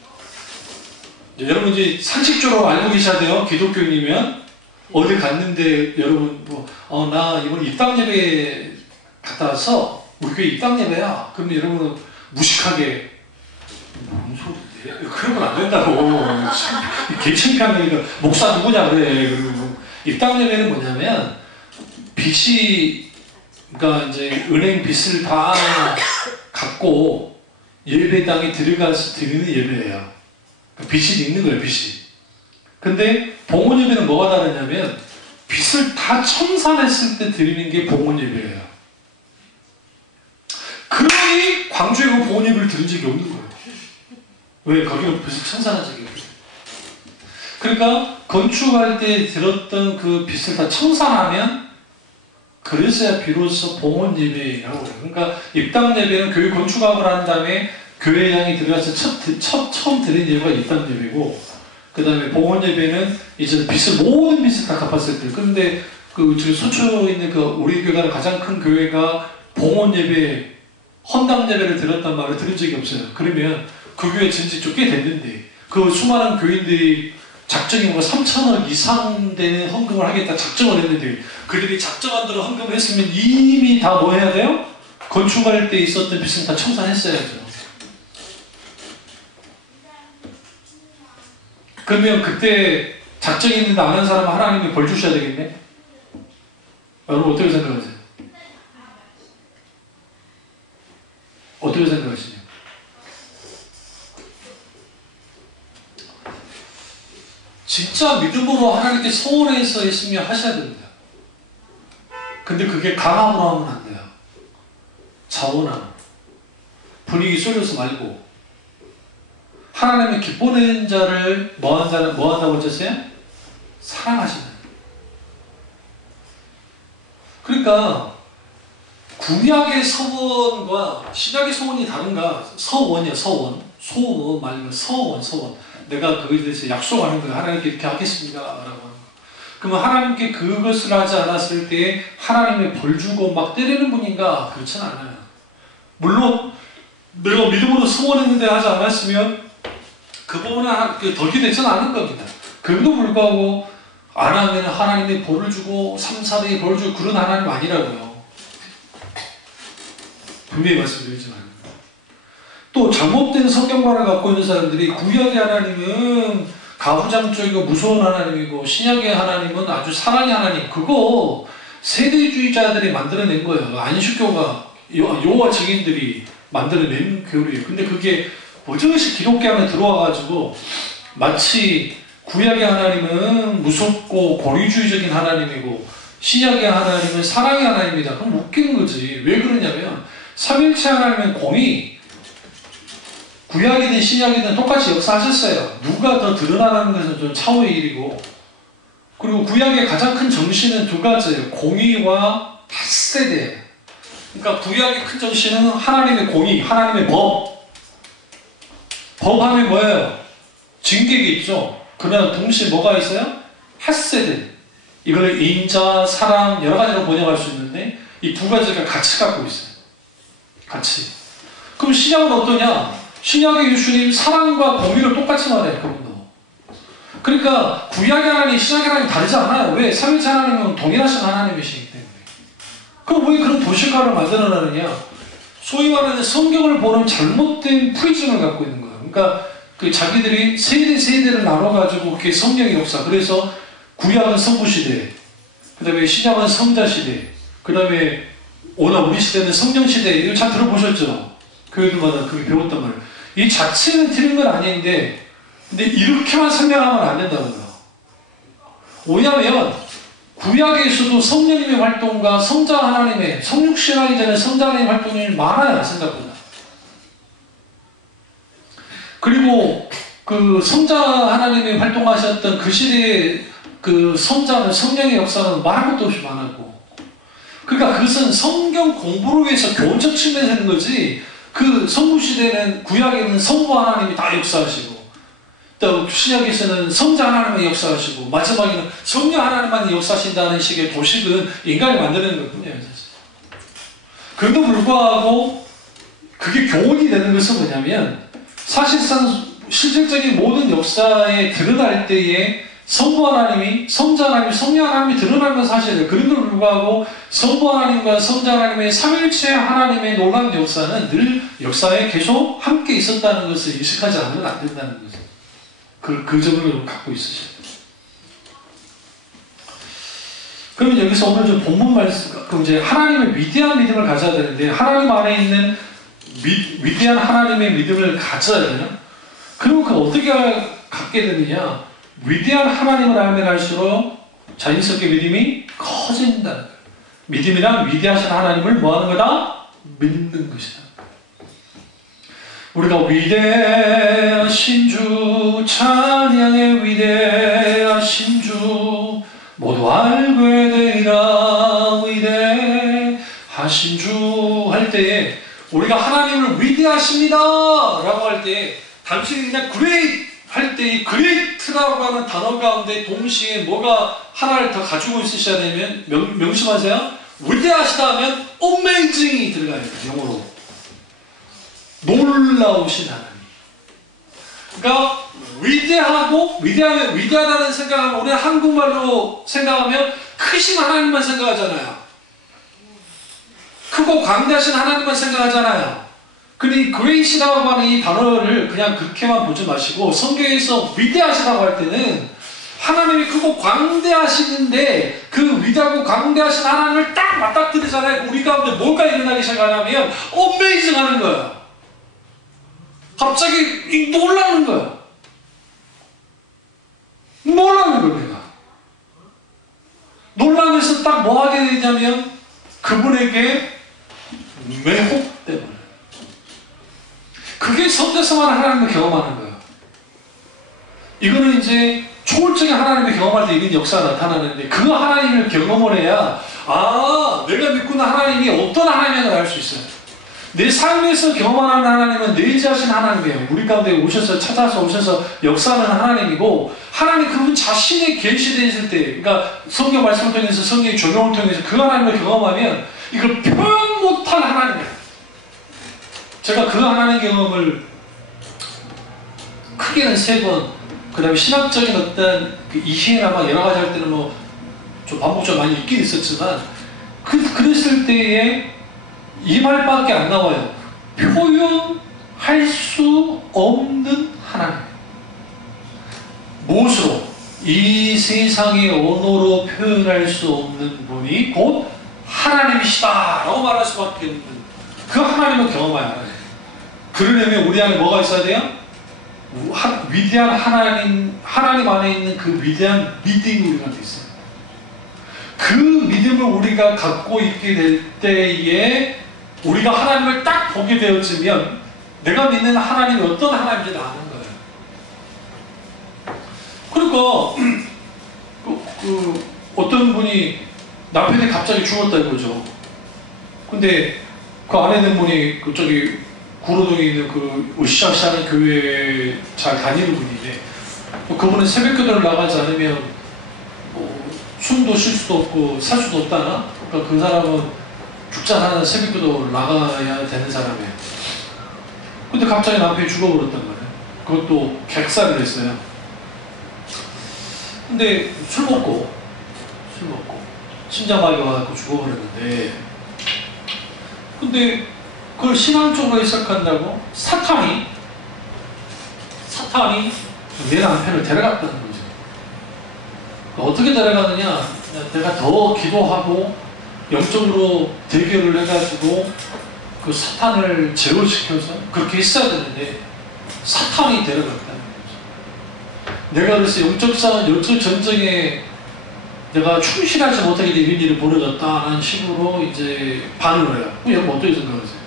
여러분 이제 상식적으로 알고 계셔야 돼요. 기독교인이면 어디 갔는데 여러분 나 이번 입당 예배 갔다 와서 우리 교회 입당 예배야. 그러면 여러분은 무식하게 무슨 소리인데? 그러면 안 된다고. 개창피한 거니까 목사 누구냐 그래. 그리고 입당 예배는 뭐냐면 그러니까 이제 은행 빚을 다 갖고 예배당에 들어가서 드리는 예배예요. 빚이 있는 거예요, 빚이. 근데 봉헌 예배는 뭐가 다르냐면 빚을 다 청산했을 때 드리는 게 봉헌 예배예요. 광주에 그 보온 예배를 드린 적이 없는 거예요. 왜? 거기는 빚을 청산한 적이 없어요. 그러니까 건축할 때 들었던 그 빚을 다 청산하면 그래서야 비로소 봉헌 예배라고 해요. 그러니까 입당 예배는 교회 건축학을 한 다음에 교회장이 들어가서 처음 드린 예배가 입당 예배고, 그 다음에 봉헌 예배는 이제 모든 빚을 다 갚았을 때. 그런데 그 소초에 있는 그 우리 교회가 가장 큰 교회가 봉헌 예배, 헌당 예배를 드렸단 말을 들은 적이 없어요. 그러면 그 교회 전지 좀 꽤 됐는데 그 수많은 교인들이 작정이 3천억 이상 되는 헌금을 하겠다 작정을 했는데, 그들이 작정한 대로 헌금을 했으면 이미 다 뭐 해야 돼요? 건축할 때 있었던 빚은 다 청산했어야죠. 그러면 그때 작정했는데 안 한 사람은 하나님이 벌 주셔야 되겠네? 여러분 어떻게 생각하세요? 어떻게 생각하시냐? 진짜 믿음으로 하나님께 소원해서 있으면 하셔야 됩니다. 근데 그게 강압으로 하면 안 돼요. 자원함, 분위기 쏠려서 말고. 하나님의 기뻐내는 자를 뭐 한다고 하셨어요? 사랑하시는. 그러니까 구약의 서원과 신약의 서원이 다른가? 서원이야, 서원. 소원 말고 서원. 내가 그거에 대해서 약속하는 거예요. 하나님께 이렇게 하겠습니다 라고 하는 거. 그러면 하나님께 그것을 하지 않았을 때 하나님의 벌 주고 막 때리는 분인가? 그렇진 않아요. 물론 내가 믿음으로 서원했는데 하지 않았으면 그 부분은 덜게 되지는 않을 겁니다. 그럼에도 불구하고 안 하면 하나님이 벌을 주고 3, 4대에 벌을 주고 그런 하나님 아니라고요. 분명히 말씀드리지만. 또 잘못된 성경관을 갖고 있는 사람들이 구약의 하나님은 가부장적이고 무서운 하나님이고 신약의 하나님은 아주 사랑의 하나님, 그거 세대주의자들이 만들어낸 거예요. 안식교가 여호와 증인들이 만들어낸 교리예요. 근데 그게 버젓이 기독교 안에 들어와가지고 마치 구약의 하나님은 무섭고 권위주의적인 하나님이고 신약의 하나님은 사랑의 하나님이다. 그럼 웃기는 거지. 왜 그러냐면 삼일체 하나님은 공의, 구약이든 신약이든 똑같이 역사하셨어요. 누가 더 드러나는 것은 좀 차후의 일이고, 그리고 구약의 가장 큰 정신은 두 가지예요. 공의와 핫세대. 그러니까 구약의 큰 정신은 하나님의 공의, 하나님의 법. 법하면 뭐예요? 징계가 있죠. 그러나 동시에 뭐가 있어요? 핫세대. 이걸 인자, 사랑 여러 가지로 번역할 수 있는데 이 두 가지가 같이 갖고 있어요. 같이. 그럼 신약은 어떠냐? 신약의 예수님 사랑과 공의를 똑같이 말해요. 그분도. 그러니까 구약의 하나님, 신약의 하나님 다르지 않아요. 왜? 삼위일체 하나님은 동일하신 하나님이시기 때문에. 그럼 왜 그런 도식화를 만들어내느냐? 소위 말하는 성경을 보는 잘못된 프리즘을 갖고 있는 거예요. 그러니까 그 자기들이 세대를 나눠가지고 그렇게 성령의 역사. 그래서 구약은 성부시대, 그 다음에 신약은 성자시대, 그 다음에 오늘 우리 시대는 성령시대. 이거 잘 들어보셨죠? 교회들마다 그렇게 배웠단 말이에요. 이 자체는 틀린 건 아닌데, 근데 이렇게만 설명하면 안 된다고요. 왜냐하면 구약에서도 성령님의 활동과 성자 하나님의, 성육신하기 전에 성자 하나님의 활동이 많아요. 생각보다. 그리고 그 성자 하나님의 활동하셨던 그 시대의 그 성자는, 성령의 역사는 말할 것도 없이 많았고, 그러니까 그것은 성경 공부를 위해서 교훈적 측면에서 하는 거지, 그 성부시대는 구약에는 성부 하나님이 다 역사하시고, 또 신약에서는 성자 하나님이 역사하시고, 마지막에는 성령 하나님만 역사하신다는 식의 도식은 인간이 만드는 거군요. 그럼에도 불구하고 그게 교훈이 되는 것은 뭐냐면, 사실상 실질적인 모든 역사에 드러날 때에 성부 하나님이, 성자 하나님, 성령 하나님이 드러나는 건 사실이에요. 그럼에도 불구하고 성부 하나님과 성자 하나님의 삼일체 하나님의 놀라운 역사는 늘 역사에 계속 함께 있었다는 것을 인식하지 않으면 안 된다는 거죠. 그 점을 갖고 있으셔야 돼요. 그러면 여기서 오늘 좀 본문 말씀, 그럼 이제 하나님의 위대한 믿음을 가져야 되는데, 하나님 안에 있는 위대한 하나님의 믿음을 가져야 되냐? 그러면 그 어떻게 갖게 되느냐? 위대한 하나님을 알면 할수록 자연스럽게 믿음이 커진다는 거예요. 믿음이란 위대하신 하나님을 뭐 하는 거다? 믿는 것이다. 우리가 위대하신 주, 찬양의 위대하신 주, 모두 알게 되리라. 위대하신 주 할 때에 우리가 하나님을 위대하십니다 라고 할 때 당신이 그냥 great 할 때 이 great라고 하는 단어 가운데 동시에 뭐가 하나를 더 가지고 있으셔야 되면 명심하세요. 위대하시다 하면 amazing이 들어가야 돼요. 영어로 놀라우신 하나님. 그러니까 위대하고 위대하다는 생각하면 우리는 한국말로 생각하면 크신 하나님만 생각하잖아요. 크고 광대하신 하나님만 생각하잖아요. 근데 이 great이라고 하는 이 단어를 그냥 그렇게만 보지 마시고 성경에서 위대하시다고 할 때는 하나님이 크고 광대하시는데 그 위대하고 광대하신 하나님을 딱 맞닥뜨리잖아요. 우리 가운데 뭐가 일어나기 시작하냐면 어메이징 하는 거예요. 갑자기 놀라는 거예요. 놀라는 거예요. 내가 놀라면서 딱 뭐 하게 되냐면 그분에게 매혹 때문에 그게 성대성한 하나님을 경험하는 거예요. 이거는 이제 초월적인 하나님을 경험할 때 이런 역사가 나타나는데 그 하나님을 경험을 해야 내가 믿고 있는 하나님이 어떤 하나님인가 알 수 있어요. 내 삶에서 경험하는 하나님은 내재하신 하나님이에요. 우리 가운데 오셔서 찾아서 오셔서 역사하는 하나님이고 하나님 그분 자신이 계시되어 있을 때 그러니까 성경 말씀을 통해서 성경의 조명을 통해서 그 하나님을 경험하면 이걸 표현 못한 하나님이에요. 제가 그 하나님 경험을 크게는 3번 그 다음에 신학적인 어떤 그 이해나 막 여러 가지 할 때는 뭐 좀 반복적으로 많이 있긴 있었지만 그랬을 때에 이 말밖에 안 나와요. 표현할 수 없는 하나님. 무엇으로? 이 세상의 언어로 표현할 수 없는 분이 곧 하나님이시다 라고 말할 수밖에 없는 그 하나님을 경험해야 하나님. 그러려면 우리 안에 뭐가 있어야 돼요? 위대한 하나님 안에 있는 그 위대한 믿음이 우리 안에 있어요. 그 믿음을 우리가 갖고 있게 될 때에 우리가 하나님을 딱 보게 되어지면 내가 믿는 하나님이 어떤 하나님인지 아는 거예요. 그러니까 어떤 분이 남편이 갑자기 죽었다 이거죠. 근데 그 아내 된 분이 저기 구로동에 있는 그 으쌰으쌰하는 교회에 잘 다니는 분인데 그분은 새벽기도를 나가지 않으면 숨도 쉴 수도 없고 살 수도 없다나? 그러니까 그 사람은 죽자 사는 새벽기도 나가야 되는 사람이에요. 근데 갑자기 남편이 죽어버렸단 말이에요. 그것도 객살을 했어요. 근데 술 먹고 심장마비 와서 죽어버렸는데 근데 그걸 신앙적으로 해석한다고 사탄이 내 남편을 데려갔다는 거죠. 어떻게 데려가느냐? 내가 더 기도하고 영적으로 대결을 해가지고 그 사탄을 제어시켜서 그렇게 했어야 되는데 사탄이 데려갔다는 거죠. 내가 그래서 영적 전쟁에 내가 충실하지 못하게 된 이런 일이 벌어졌다는 식으로 이제 반응을 해요. 여러분 어떻게 생각하세요?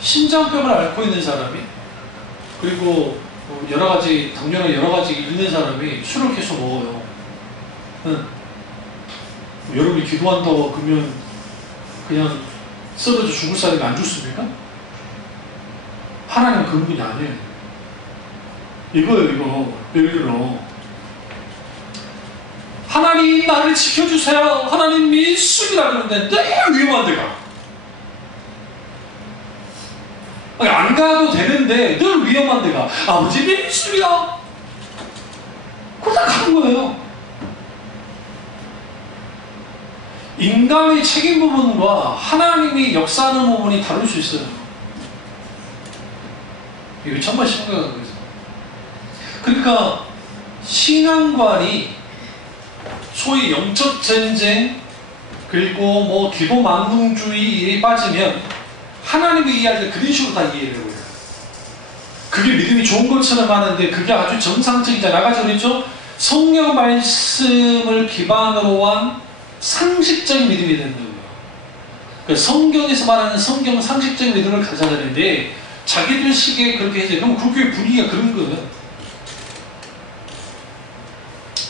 심장병을 앓고 있는 사람이 그리고 여러 가지 당뇨나 여러 가지 있는 사람이 술을 계속 먹어요. 여러분이 기도한다고 그러면 그냥 쓰러져 죽을 사람이 안 죽습니까? 하나님은 그런 분이 아니에요. 이거예요. 예를 들어 하나님 나를 지켜주세요. 하나님 믿습니다 그러는데 늘 위험한 데가 안 가도 되는데 늘 위험한 데가 아버지 믿습니다. 그러다 가는 거예요. 인간의 책임 부분과 하나님이 역사하는 부분이 다를 수 있어요. 이거 정말 심각한 거죠. 그러니까 신앙관이 소위 영적 전쟁 그리고 뭐 기도 만능주의에 빠지면 하나님을 이해할 때 그런 식으로 다 이해를 해요. 그게 믿음이 좋은 것처럼 하는데 그게 아주 정상적이지 나가지 그랬죠? 성경 말씀을 기반으로 한 상식적인 믿음이 되는 거예요. 성경에서 말하는 성경 상식적 믿음을 가져야 되는데 자기들 식에 그렇게 해서 그럼 그 교회 분위기가 그런 거예요.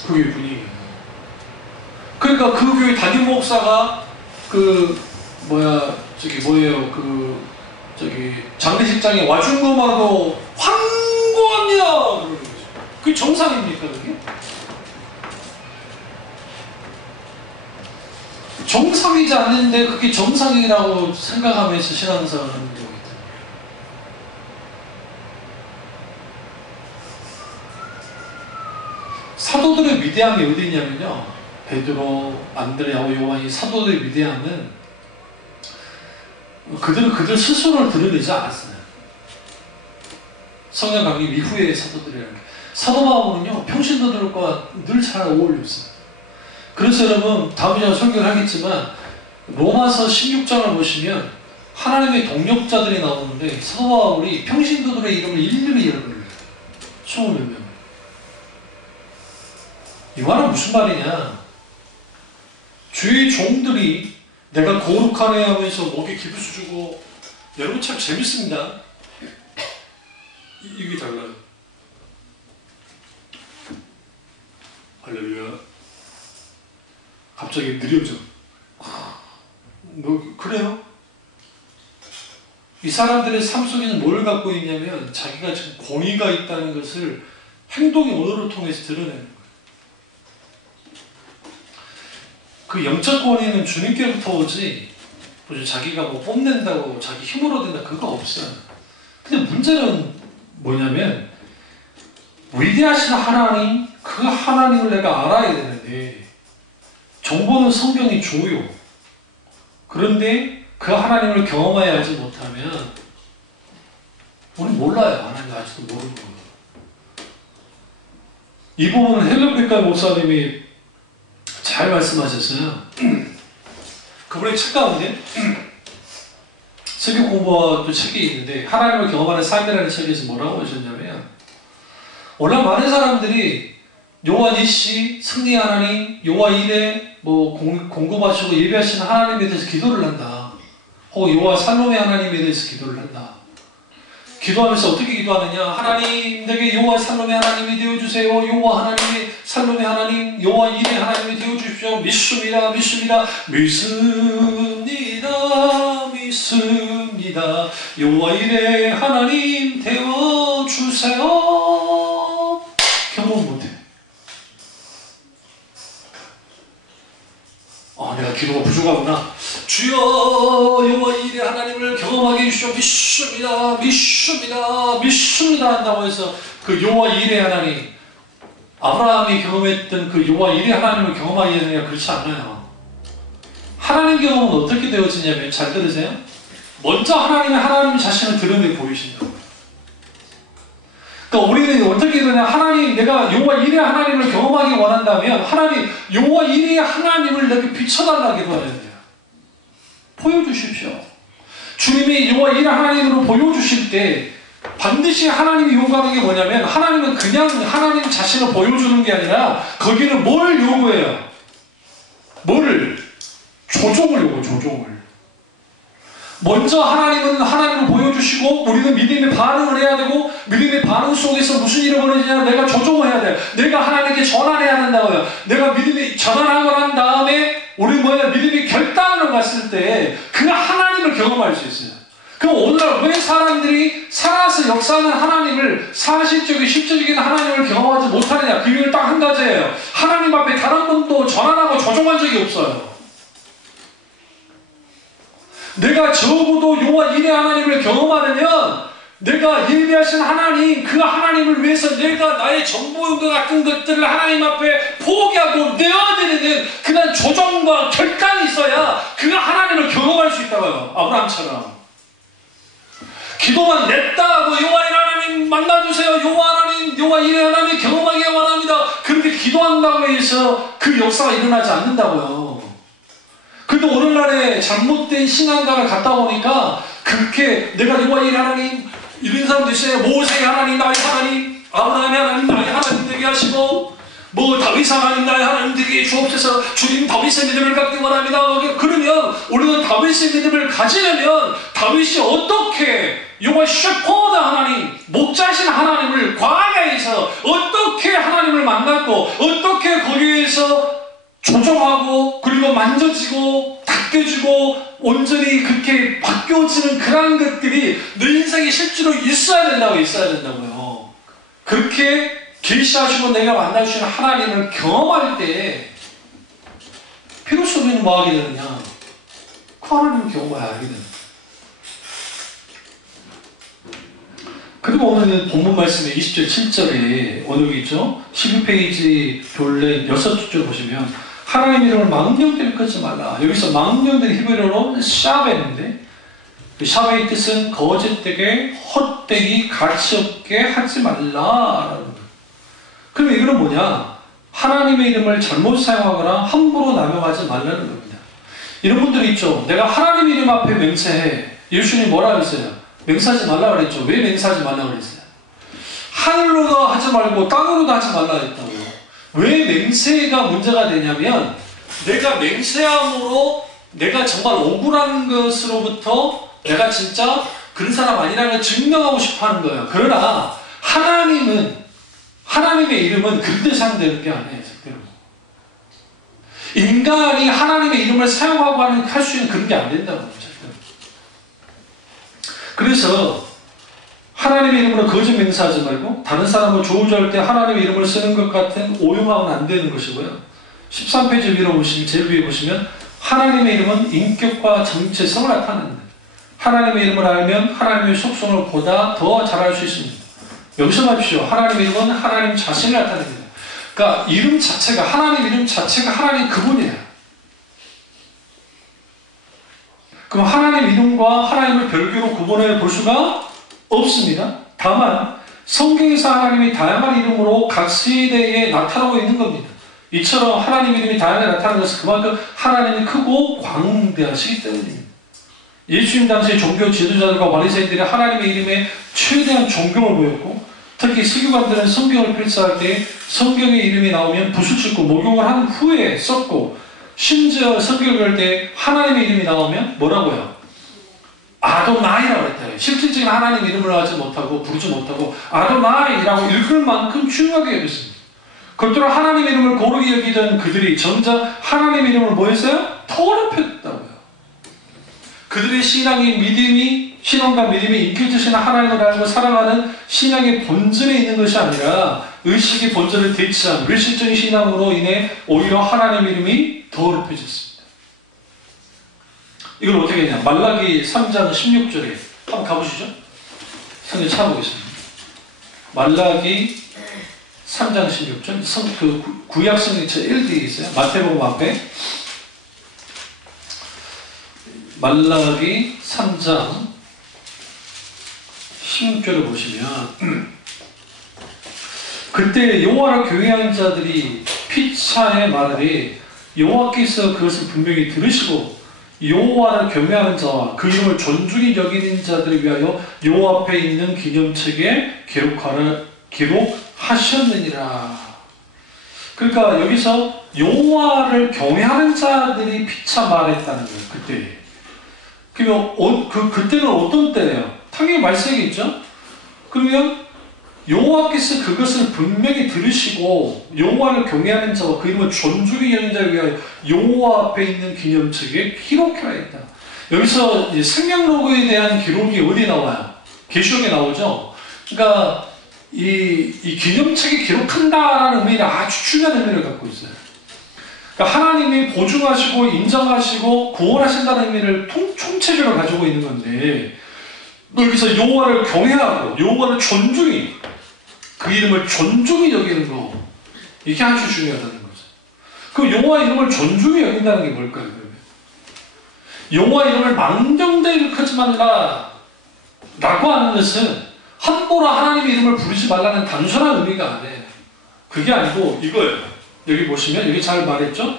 그 교회 분위기. 그러니까 그 교회 담임 목사가 장례식장에 와준 것만으로 황고합니다! 그러는 거죠. 그게 정상입니까, 그게? 정상이지 않는데 그게 정상이라고 생각하면서 신앙생활을 하는 경우가 있다. 사도들의 위대함이 어디 있냐면요. 베드로, 안드레, 야고, 요한이 사도들의 위대함은 그들은 그들 스스로를 드러내지 않았어요. 성령 강림 이후의 사도들이라는 게. 사도 바울은요, 평신도들과 늘 잘 어울렸어요. 그래서 여러분, 다음에 제가 설교를 하겠지만, 로마서 16장을 보시면, 하나님의 동력자들이 나오는데, 사도 바울이 평신도들의 이름을 일일이 열어버려요. 20몇 명. 이 말은 무슨 말이냐? 주의 종들이 내가 거룩하네 하면서 목에 기부수 주고, 여러분 참 재밌습니다. 이게 달라요. 할렐루야. 갑자기 느려져. 뭐 그래요? 이 사람들의 삶 속에는 뭘 갖고 있냐면 자기가 지금 공의가 있다는 것을 행동의 언어를 통해서 드러내는 거예요. 그 영적 권위는 주님께로부터 오지 자기가 뭐 뽐낸다고 자기 힘으로 된다 그거 없어요. 근데 문제는 뭐냐면 위대하신 하나님, 그 하나님을 내가 알아야 되는데 정보는 성경이 줘요. 그런데 그 하나님을 경험하여 하지 못하면 우리 몰라요. 하나님 아직도 모르는 거예요. 이 부분은 헬렌 백갈 목사님이 잘 말씀하셨어요. 그분의 책 가운데 설교 공부와 또 책이 있는데 하나님을 경험하는 삶이라는 책에서 뭐라고 하셨냐면 원래 많은 사람들이 여호와 니시, 승리 하나님, 여호와 이레 공급하시고 예배하시는 하나님에 대해서 기도를 한다. 혹은 여호와 살롬의 하나님에 대해서 기도를 한다. 기도하면서 어떻게 기도하느냐? 하나님 내게 여호와 살롬의 하나님이 되어주세요. 여호와 하나님이 살롬의 하나님, 여호와 이레 하나님이 되어주십시오. 믿습니다. 믿습니다. 믿습니다. 믿습니다. 여호와 이레 하나님 되어주세요. 경험 못해. 내가 기도가 부족하구나. 주여 여호와 이레 하나님을 경험하게 해주시오. 믿습니다. 믿습니다. 믿습니다 한다고 해서 그 여호와 이레 하나님, 아브라함이 경험했던 그 여호와 이레 하나님을 경험하게 되느냐? 그렇지 않아요. 하나님 경험은 어떻게 되어지냐면 잘 들으세요. 먼저 하나님 자신을 드러내 보이신다고. 그러니까 우리는 어떻게 되냐? 하나님, 내가 여호와 이레 하나님을 경험하기 원한다면 하나님, 여호와 이레 하나님을 내게 비춰달라 기도해야 돼요. 보여주십시오. 주님이 여호와 이레 하나님으로 보여주실 때 반드시 하나님이 요구하는 게 뭐냐면 하나님은 그냥 하나님 자신을 보여주는 게 아니라 거기는 뭘 요구해요? 뭐를? 조종을 요구해요. 조종을. 먼저 하나님은 하나님을 보여주시고 우리는 믿음의 반응을 해야 되고 믿음의 반응 속에서 무슨 일이 벌어지냐? 내가 조종을 해야 돼요. 내가 하나님께 전환해야 된다고요. 내가 믿음이 전환하고 난 다음에 우리 믿음이 결단을 갔을 때 그 하나님을 경험할 수 있어요. 그럼 오늘날 왜 사람들이 살아서 역사하는 하나님을 사실적인 실제적인 하나님을 경험하지 못하느냐? 그 이유는 딱 한 가지예요. 하나님 앞에 다른 분도 전환하고 조종한 적이 없어요. 내가 적어도 여호와 이레 하나님을 경험하려면 내가 예배하신 하나님, 그 하나님을 위해서 내가 나의 정보용과 같은 것들을 하나님 앞에 포기하고 내어드리는 그런 조정과 결단이 있어야 그 하나님을 경험할 수 있다고요. 아브라함처럼. 기도만 냈다 하고 여호와 이레 하나님 만나주세요. 여호와 하나님, 여호와 이레 하나님 경험하기 원합니다. 그렇게 기도한다고 해서 그 역사가 일어나지 않는다고요. 그런데 오늘날에 잘못된 신앙가를 갖다 보니까 그렇게 내가 여호와 이레 하나님 이런 사람도 있어요. 모세의 하나님, 나의 하나님, 아브라함의 하나님, 나의 하나님 되게 하시고 뭐 다윗 하나님 나의 하나님 되게 주옵소서 주님 다윗의 믿음을 갖기 원합니다. 그러면 우리는 다윗의 믿음을 가지려면 다윗이 어떻게 여호와 셰퍼드 하나님 목자신 하나님을 광야에서 어떻게 하나님을 만났고 어떻게 거기에서 조종하고 그리고 만져지고 닦여지고 온전히 그렇게 바뀌어지는 그런 것들이 내 인생에 실제로 있어야 된다고요. 그렇게 계시하시고 내가 만나주시는 하나님을 경험할 때 비로소 우리는 뭐 하게 되느냐? 그 하나님을 경험해야 하게 되는. 그리고 오늘 본문 말씀의 20절 7절에 어느 게 있죠? 12페이지 둘레 6줄 보시면 하나님 이름을 망령되이 끊지 말라. 여기서 망령된 히브리어로 샤베인데 그 샤베의 뜻은 거짓되게 헛되이 가치없게 하지 말라라는 거예요. 그럼 이거는 뭐냐? 하나님의 이름을 잘못 사용하거나 함부로 남용하지 말라는 겁니다. 이런 분들이 있죠. 내가 하나님 이름 앞에 맹세해. 예수님이 뭐라 그랬어요? 맹세하지 말라 그랬죠. 왜 맹세하지 말라 그랬어요? 하늘로도 하지 말고 땅으로도 하지 말라 그랬다고요. 왜 맹세가 문제가 되냐면 내가 맹세함으로 내가 정말 억울한 것으로부터 내가 진짜 그런 사람 아니라는 걸 증명하고 싶어 하는 거예요. 그러나 하나님의 이름은 그렇게 사용되는 게 아니에요. 절대로. 인간이 하나님의 이름을 사용하고 할 수 있는 그런 게 안 된다고 합니다. 그래서 하나님의 이름으로 거짓 맹세하지 말고 다른 사람을 조우할 때 하나님의 이름을 쓰는 것 같은 오용하면 안 되는 것이고요. 13페이지 위로 보시면 제일 위에 보시면 하나님의 이름은 인격과 정체성을 나타냅니다. 하나님의 이름을 알면 하나님의 속성을 보다 더 잘 알 수 있습니다. 여기서 봐주십시오. 하나님의 이름은 하나님 자신을 나타냅니다. 그러니까 이름 자체가 하나님 이름 자체가 하나님 그분이에요. 그럼 하나님 이름과 하나님을 별개로 구분해 볼 수가 없습니다. 다만 성경에서 하나님이 다양한 이름으로 각 시대에 나타나고 있는 겁니다. 이처럼 하나님 이름이 다양하게 나타나는 것은 그만큼 하나님이 크고 광대하시기 때문입니다. 예수님 당시의 종교 지도자들과 바리새인들이 하나님의 이름에 최대한 존경을 보였고 특히 서기관들은 성경을 필사할 때 성경의 이름이 나오면 붓을 짚고 목용을 한 후에 썼고 심지어 성경을 볼 때 하나님의 이름이 나오면 뭐라고요? 아도나이라고 했대요. 실질적인 하나님 이름을 하지 못하고 부르지 못하고 아도나이라고 읽을 만큼 중요하게 여겼습니다. 그것들은 하나님 이름을 고르게 여기던 그들이 정작 하나님 이름을 뭐 했어요? 더럽혔다고요. 그들의 신앙과 믿음이 인격주신 하나님을 알고 살아가는 신앙의 본질에 있는 것이 아니라 의식의 본질을 대치한 의식적인 신앙으로 인해 오히려 하나님 이름이 더럽혀졌습니다. 이걸 어떻게 했냐? 말라기 3장 16절에 한번 가보시죠. 성경 찾아보겠습니다. 말라기 3장 16절 구약 성경처 1뒤에 있어요. 마태복음 앞에 말라기 3장 16절을 보시면 그때 여호와를 경외하는 자들이 피차에 말하되 여호와께서 그것을 분명히 들으시고 여호와를 경외하는 자와 그 이름을 존중히 여기는 자들을 위하여 여호와 앞에 있는 기념책에 기록하셨느니라. 그러니까 여기서 여호와를 경외하는 자들이 피차 말했다는 거예요. 그때. 그러면 그때는 어떤 때예요? 당연히 말세겠죠? 그러면 여호와께서 그것을 분명히 들으시고 여호와를 경외하는 자와 그 이름을 존중히 여기는 자를 위하여 여호와 앞에 있는 기념책에 기록해야 했다. 여기서 생명로그에 대한 기록이 어디 나와요? 계시록에 나오죠? 그러니까 이 기념책에 기록한다라는 의미는 아주 중요한 의미를 갖고 있어요. 그러니까 하나님이 보증하시고 인정하시고 구원하신다는 의미를 총체적으로 가지고 있는 건데 여기서 여호와를 경외하고 여호와를 존중히 그 이름을 존중히 여기는 거 이게 아주 중요하다는 거죠. 그럼 여호와 이름을 존중히 여긴다는 게 뭘까요? 여호와 이름을 망령되이 하지 말라 라고 하는 것은 함부로 하나님의 이름을 부르지 말라는 단순한 의미가 아니에요. 그게 아니고 이거예요. 여기 보시면 여기 잘 말했죠?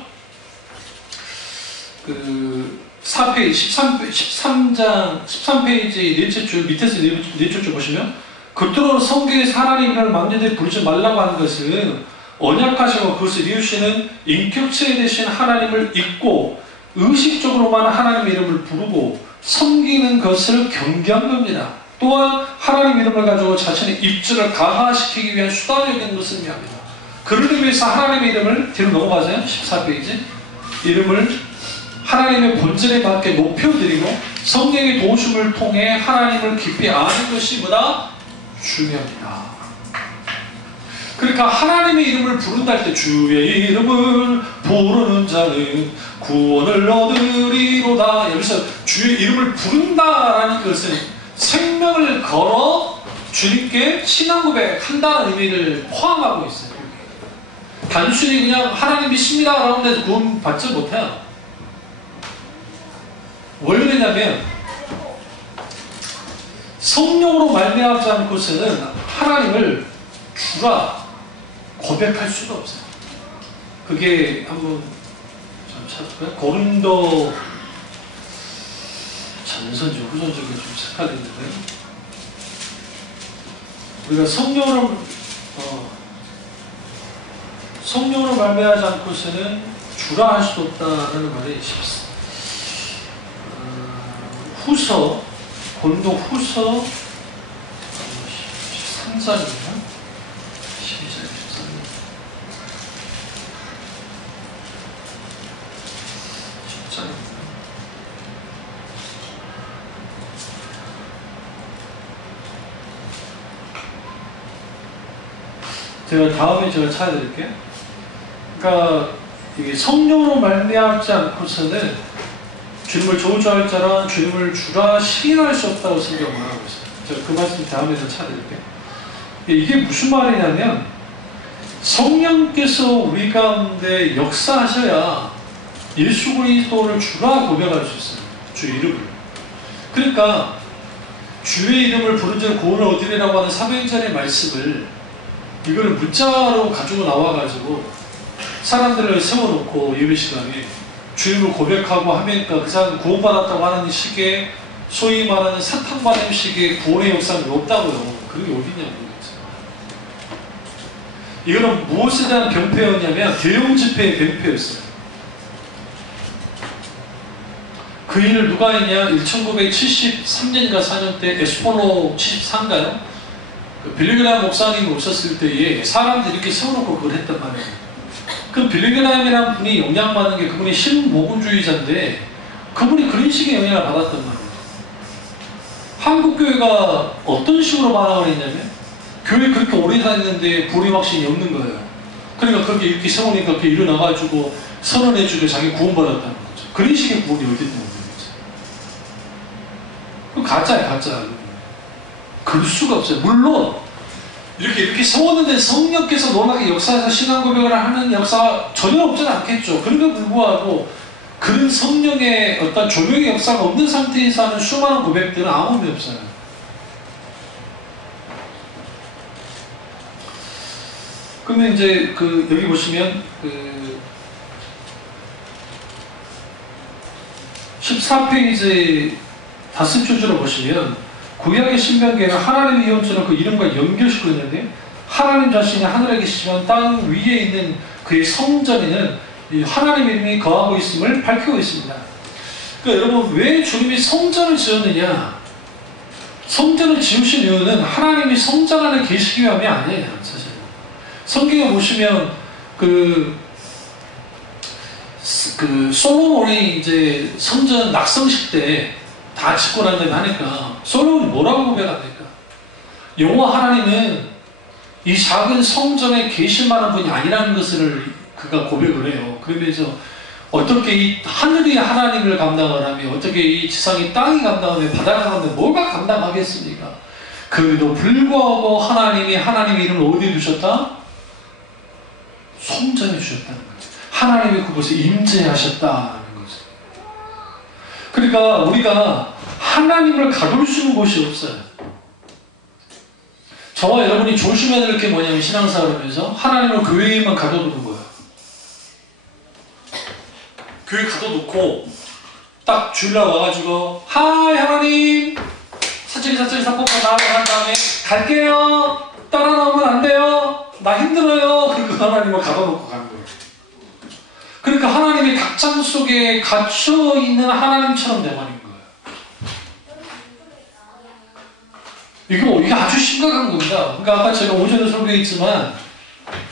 13장 13페이지 넷째 줄 밑에서 넷째 줄 보시면 겉으로 성경에서 하나님 이름을 망령되이 부르지 말라고 하는 것은 언약하시고 그것을 이루시는 인격체 되신 하나님을 잊고 의식적으로만 하나님의 이름을 부르고 섬기는 것을 경계한 겁니다. 또한 하나님 이름을 가지고 자신의 입지를 강화시키기 위한 수단적인 것을 의미합니다. 그러기 위해서 하나님의 이름을 뒤로 넘어가세요. 14페이지. 이름을 하나님의 본질에 맞게 높여드리고 성령의 도우심을 통해 하나님을 깊이 아는 것이 보다 중요합니다. 그러니까 하나님의 이름을 부른다 할 때 주의 이름을 부르는 자는 구원을 얻으리로다. 여기서 주의 이름을 부른다라는 것은 생명을 걸어 주님께 신앙 고백한다는 의미를 포함하고 있어요. 단순히 그냥 하나님 믿습니다 라고 해서 구원 받지 못해요. 왜 그러냐면 성령으로 말미암지 않고서는 하나님을 주라 고백할 수가 없어요. 그게 한번 찾을까요? 고린도 전서지 후전적이 좀 헷갈리는데 우리가 성령으로 말미암지 않고서는 주라 할 수 없다는 말이 있습니다. 후서 고린도 후서 13장이에요. 12장 13장 10장입니다. 제가 다음에 찾아드릴게요. 그러니까 이게 성령으로 말미암지 않고서는 주님을 저주할 자란 주님을 주라 시인할 수 없다고 성경을 말하고 있어요. 제가 그 말씀 다음에서 찾아드릴게요. 이게 무슨 말이냐면 성령께서 우리 가운데 역사하셔야 예수 그리스도를 주라 고백할 수 있어요. 주 이름을. 그러니까 주의 이름을 부른 자는 구원을 얻으리라고 하는 사도행전의 말씀을 이걸 문자로 가지고 나와가지고 사람들을 세워놓고 예배 시간에 주님을 고백하고 하니까 그 사람은 구원받았다고 하는 식의 소위 말하는 사탕받은 식의 구원의 역사는 없다고요. 그게 어디냐고. 이거는 무엇에 대한 병폐였냐면 대형 집회의 병폐였어요. 그 일을 누가 했냐? 1973년인가 4년 때 에스폴로 74인가요? 그 빌리그람 목사님이 오셨을 때에 사람들이 이렇게 세워놓고 그걸 했단 말이에요. 그 빌리그람이라는 분이 영향받는 게 그분이 신복음주의자인데 그분이 그런 식의 영향을 받았단 말이에요. 한국교회가 어떤 식으로 반응을 했냐면 교회 그렇게 오래 다녔는데 불임 확신이 없는 거예요. 그러니까 그렇게 이렇게 세우니까 그렇게 일어나가지고 선언해주고 자기 구원받았다는 거죠. 그런 식의 구원이 어디 있는 거죠. 그건 가짜예요, 가짜. 그럴 수가 없어요. 물론 이렇게 세웠는데 성령께서 놀랍게 역사에서 신앙 고백을 하는 역사가 전혀 없지는 않겠죠. 그럼에도 불구하고 그런 성령의 어떤 조명의 역사가 없는 상태에서 하는 수많은 고백들은 아무 의미 없어요. 그러면 이제 여기 보시면 14페이지 다섯 줄을 보시면 구약의 신명기에는 하나님의 예언처럼 그 이름과 연결시키고 있는데 하나님 자신이 하늘에 계시지만 땅 위에 있는 그의 성전에는 하나님의 이름이 거하고 있음을 밝히고 있습니다. 그러니까 여러분 왜 주님이 성전을 지었느냐? 성전을 지으신 이유는 하나님이 성전 안에 계시기 위함이 아니에요. 사실 성경에 보시면 솔로몬이 이제 성전 낙성식 때 다 짓고 난 다음에 하니까 솔로몬이 뭐라고 고백합니까? 여호와 하나님은 이 작은 성전에 계실 만한 분이 아니라는 것을 그가 고백을 해요. 그러면서 어떻게 이 하늘이 하나님을 감당하라며 어떻게 이 지상이 땅이 감당하며 바다가 감당하며 뭐가 감당하겠습니까? 그래도 불구하고 하나님의 이름을 어디에 두셨다? 성전에 주셨다는 거죠. 하나님이 그곳에 임재하셨다는 거죠. 그러니까 우리가 하나님을 가둘 수 있는 곳이 없어요. 저와 여러분이 조심해야 될 게 뭐냐면 신앙생활 하면서 하나님을 교회에만 가둬두는 거예요. 교회 가둬놓고 딱 주일날 와가지고 하이 하나님 사적인 사건 다 한 다음에 갈게요. 따라 나오면 안 돼요. 나 힘들어요. 그리고 하나님 하나님을 가둬놓고 가는 거예요. 그러니까 하나님이 닭장 속에 갇혀 있는 하나님처럼 돼버린 거예요. 이게 아주 심각한 겁니다. 그러니까 아까 제가 오전에 설교했지만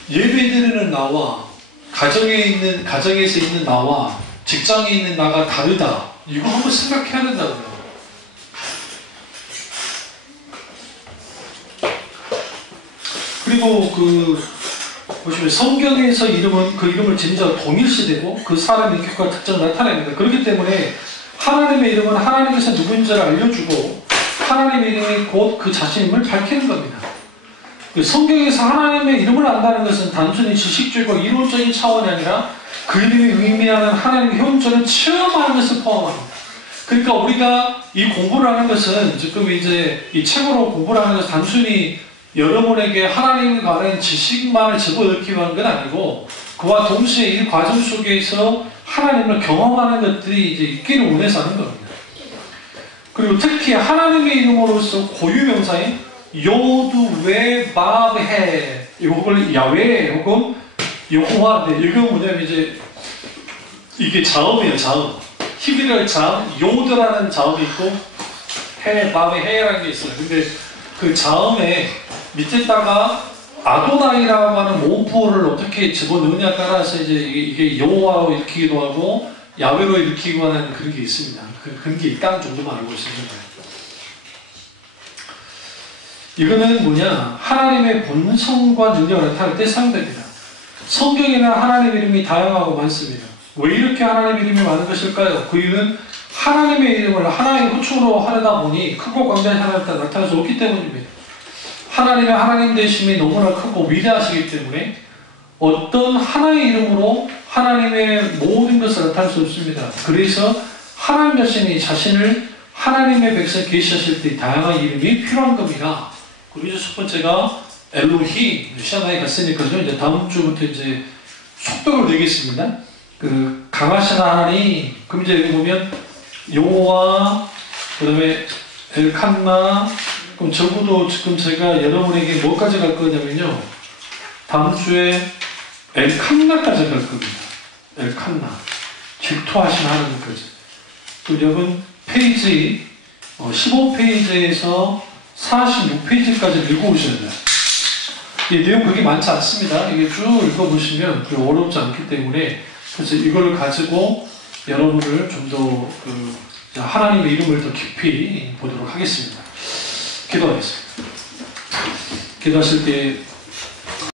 예배드리는 나와 가정에서 있는 나와 직장에 있는 나가 다르다. 이거 한번 생각해야 된다고요. 그리고 보시면 성경에서 그 이름을 진짜 동일시되고 그 사람의 인격과 특징을 나타냅니다. 그렇기 때문에 하나님의 이름은 하나님께서 누구인지를 알려주고 하나님의 이름이 곧 그 자신임을 밝히는 겁니다. 성경에서 하나님의 이름을 안다는 것은 단순히 지식적이고 이론적인 차원이 아니라 그 이름이 의미하는 하나님의 형체를 체험하는 것을 포함합니다. 그러니까 우리가 이 공부를 하는 것은 지금 이제 이 책으로 공부를 하는 것은 단순히 여러분에게 하나님에 관한 지식만을 집어넣기 위한 건 아니고 그와 동시에 이 과정 속에서 하나님을 경험하는 것들이 이제 있기를 원해서 하는 겁니다. 그리고 특히 하나님의 이름으로서 고유명사인 요드웨 바브헤 이걸 야외 혹은 여호와인데 이건 뭐냐면 이제 이게 자음이에요. 자음. 히브리어 자음 요드라는 자음이 있고 해 바브헤라는 게 있어요. 근데 그 자음에 밑에다가 아도나이라고 하는 모음부호를 어떻게 집어넣느냐에 따라서 이제 이게 여호와로 읽히기도 하고 야외로 읽히기도 하는 그런 게 있습니다. 그런 게 있다는 정도만 알고 있습니다. 이거는 뭐냐? 하나님의 본성과 능력을 나타낼 때 사용됩니다. 성경에는 하나님의 이름이 다양하고 많습니다. 왜 이렇게 하나님의 이름이 많은 것일까요? 그 이유는 하나님의 이름을 하나의 호칭으로 하려다 보니 크고 광대한 하나님을 나타낼 수 없기 때문입니다. 하나님의 하나님 되심이 너무나 크고 위대하시기 때문에 어떤 하나의 이름으로 하나님의 모든 것을 나타낼 수 없습니다. 그래서 하나님 자신을 하나님의 백성에 계시하실 때 다양한 이름이 필요한 겁니다. 그리고 이제 첫 번째가 엘로히 샤나에 갔으니까요. 이제 다음 주부터 이제 속도를 내겠습니다. 강하신 하나님. 그럼 이제 여기 보면 여호와, 그다음에 엘칸나. 그럼 적어도 지금 제가 여러분에게 뭐까지 갈 거냐면요. 다음 주에 엘칸나까지 갈 겁니다. 엘칸나. 질투하신 하나님까지. 그럼 여러분 페이지 15페이지에서 46페이지까지 읽어오셔야 돼요. 이 내용 그렇게 많지 않습니다. 이게 쭉 읽어보시면 그렇게 어렵지 않기 때문에 그래서 이걸 가지고 여러분을 좀 더 하나님의 이름을 더 깊이 보도록 하겠습니다. 기도하겠습니다. 기도하실 때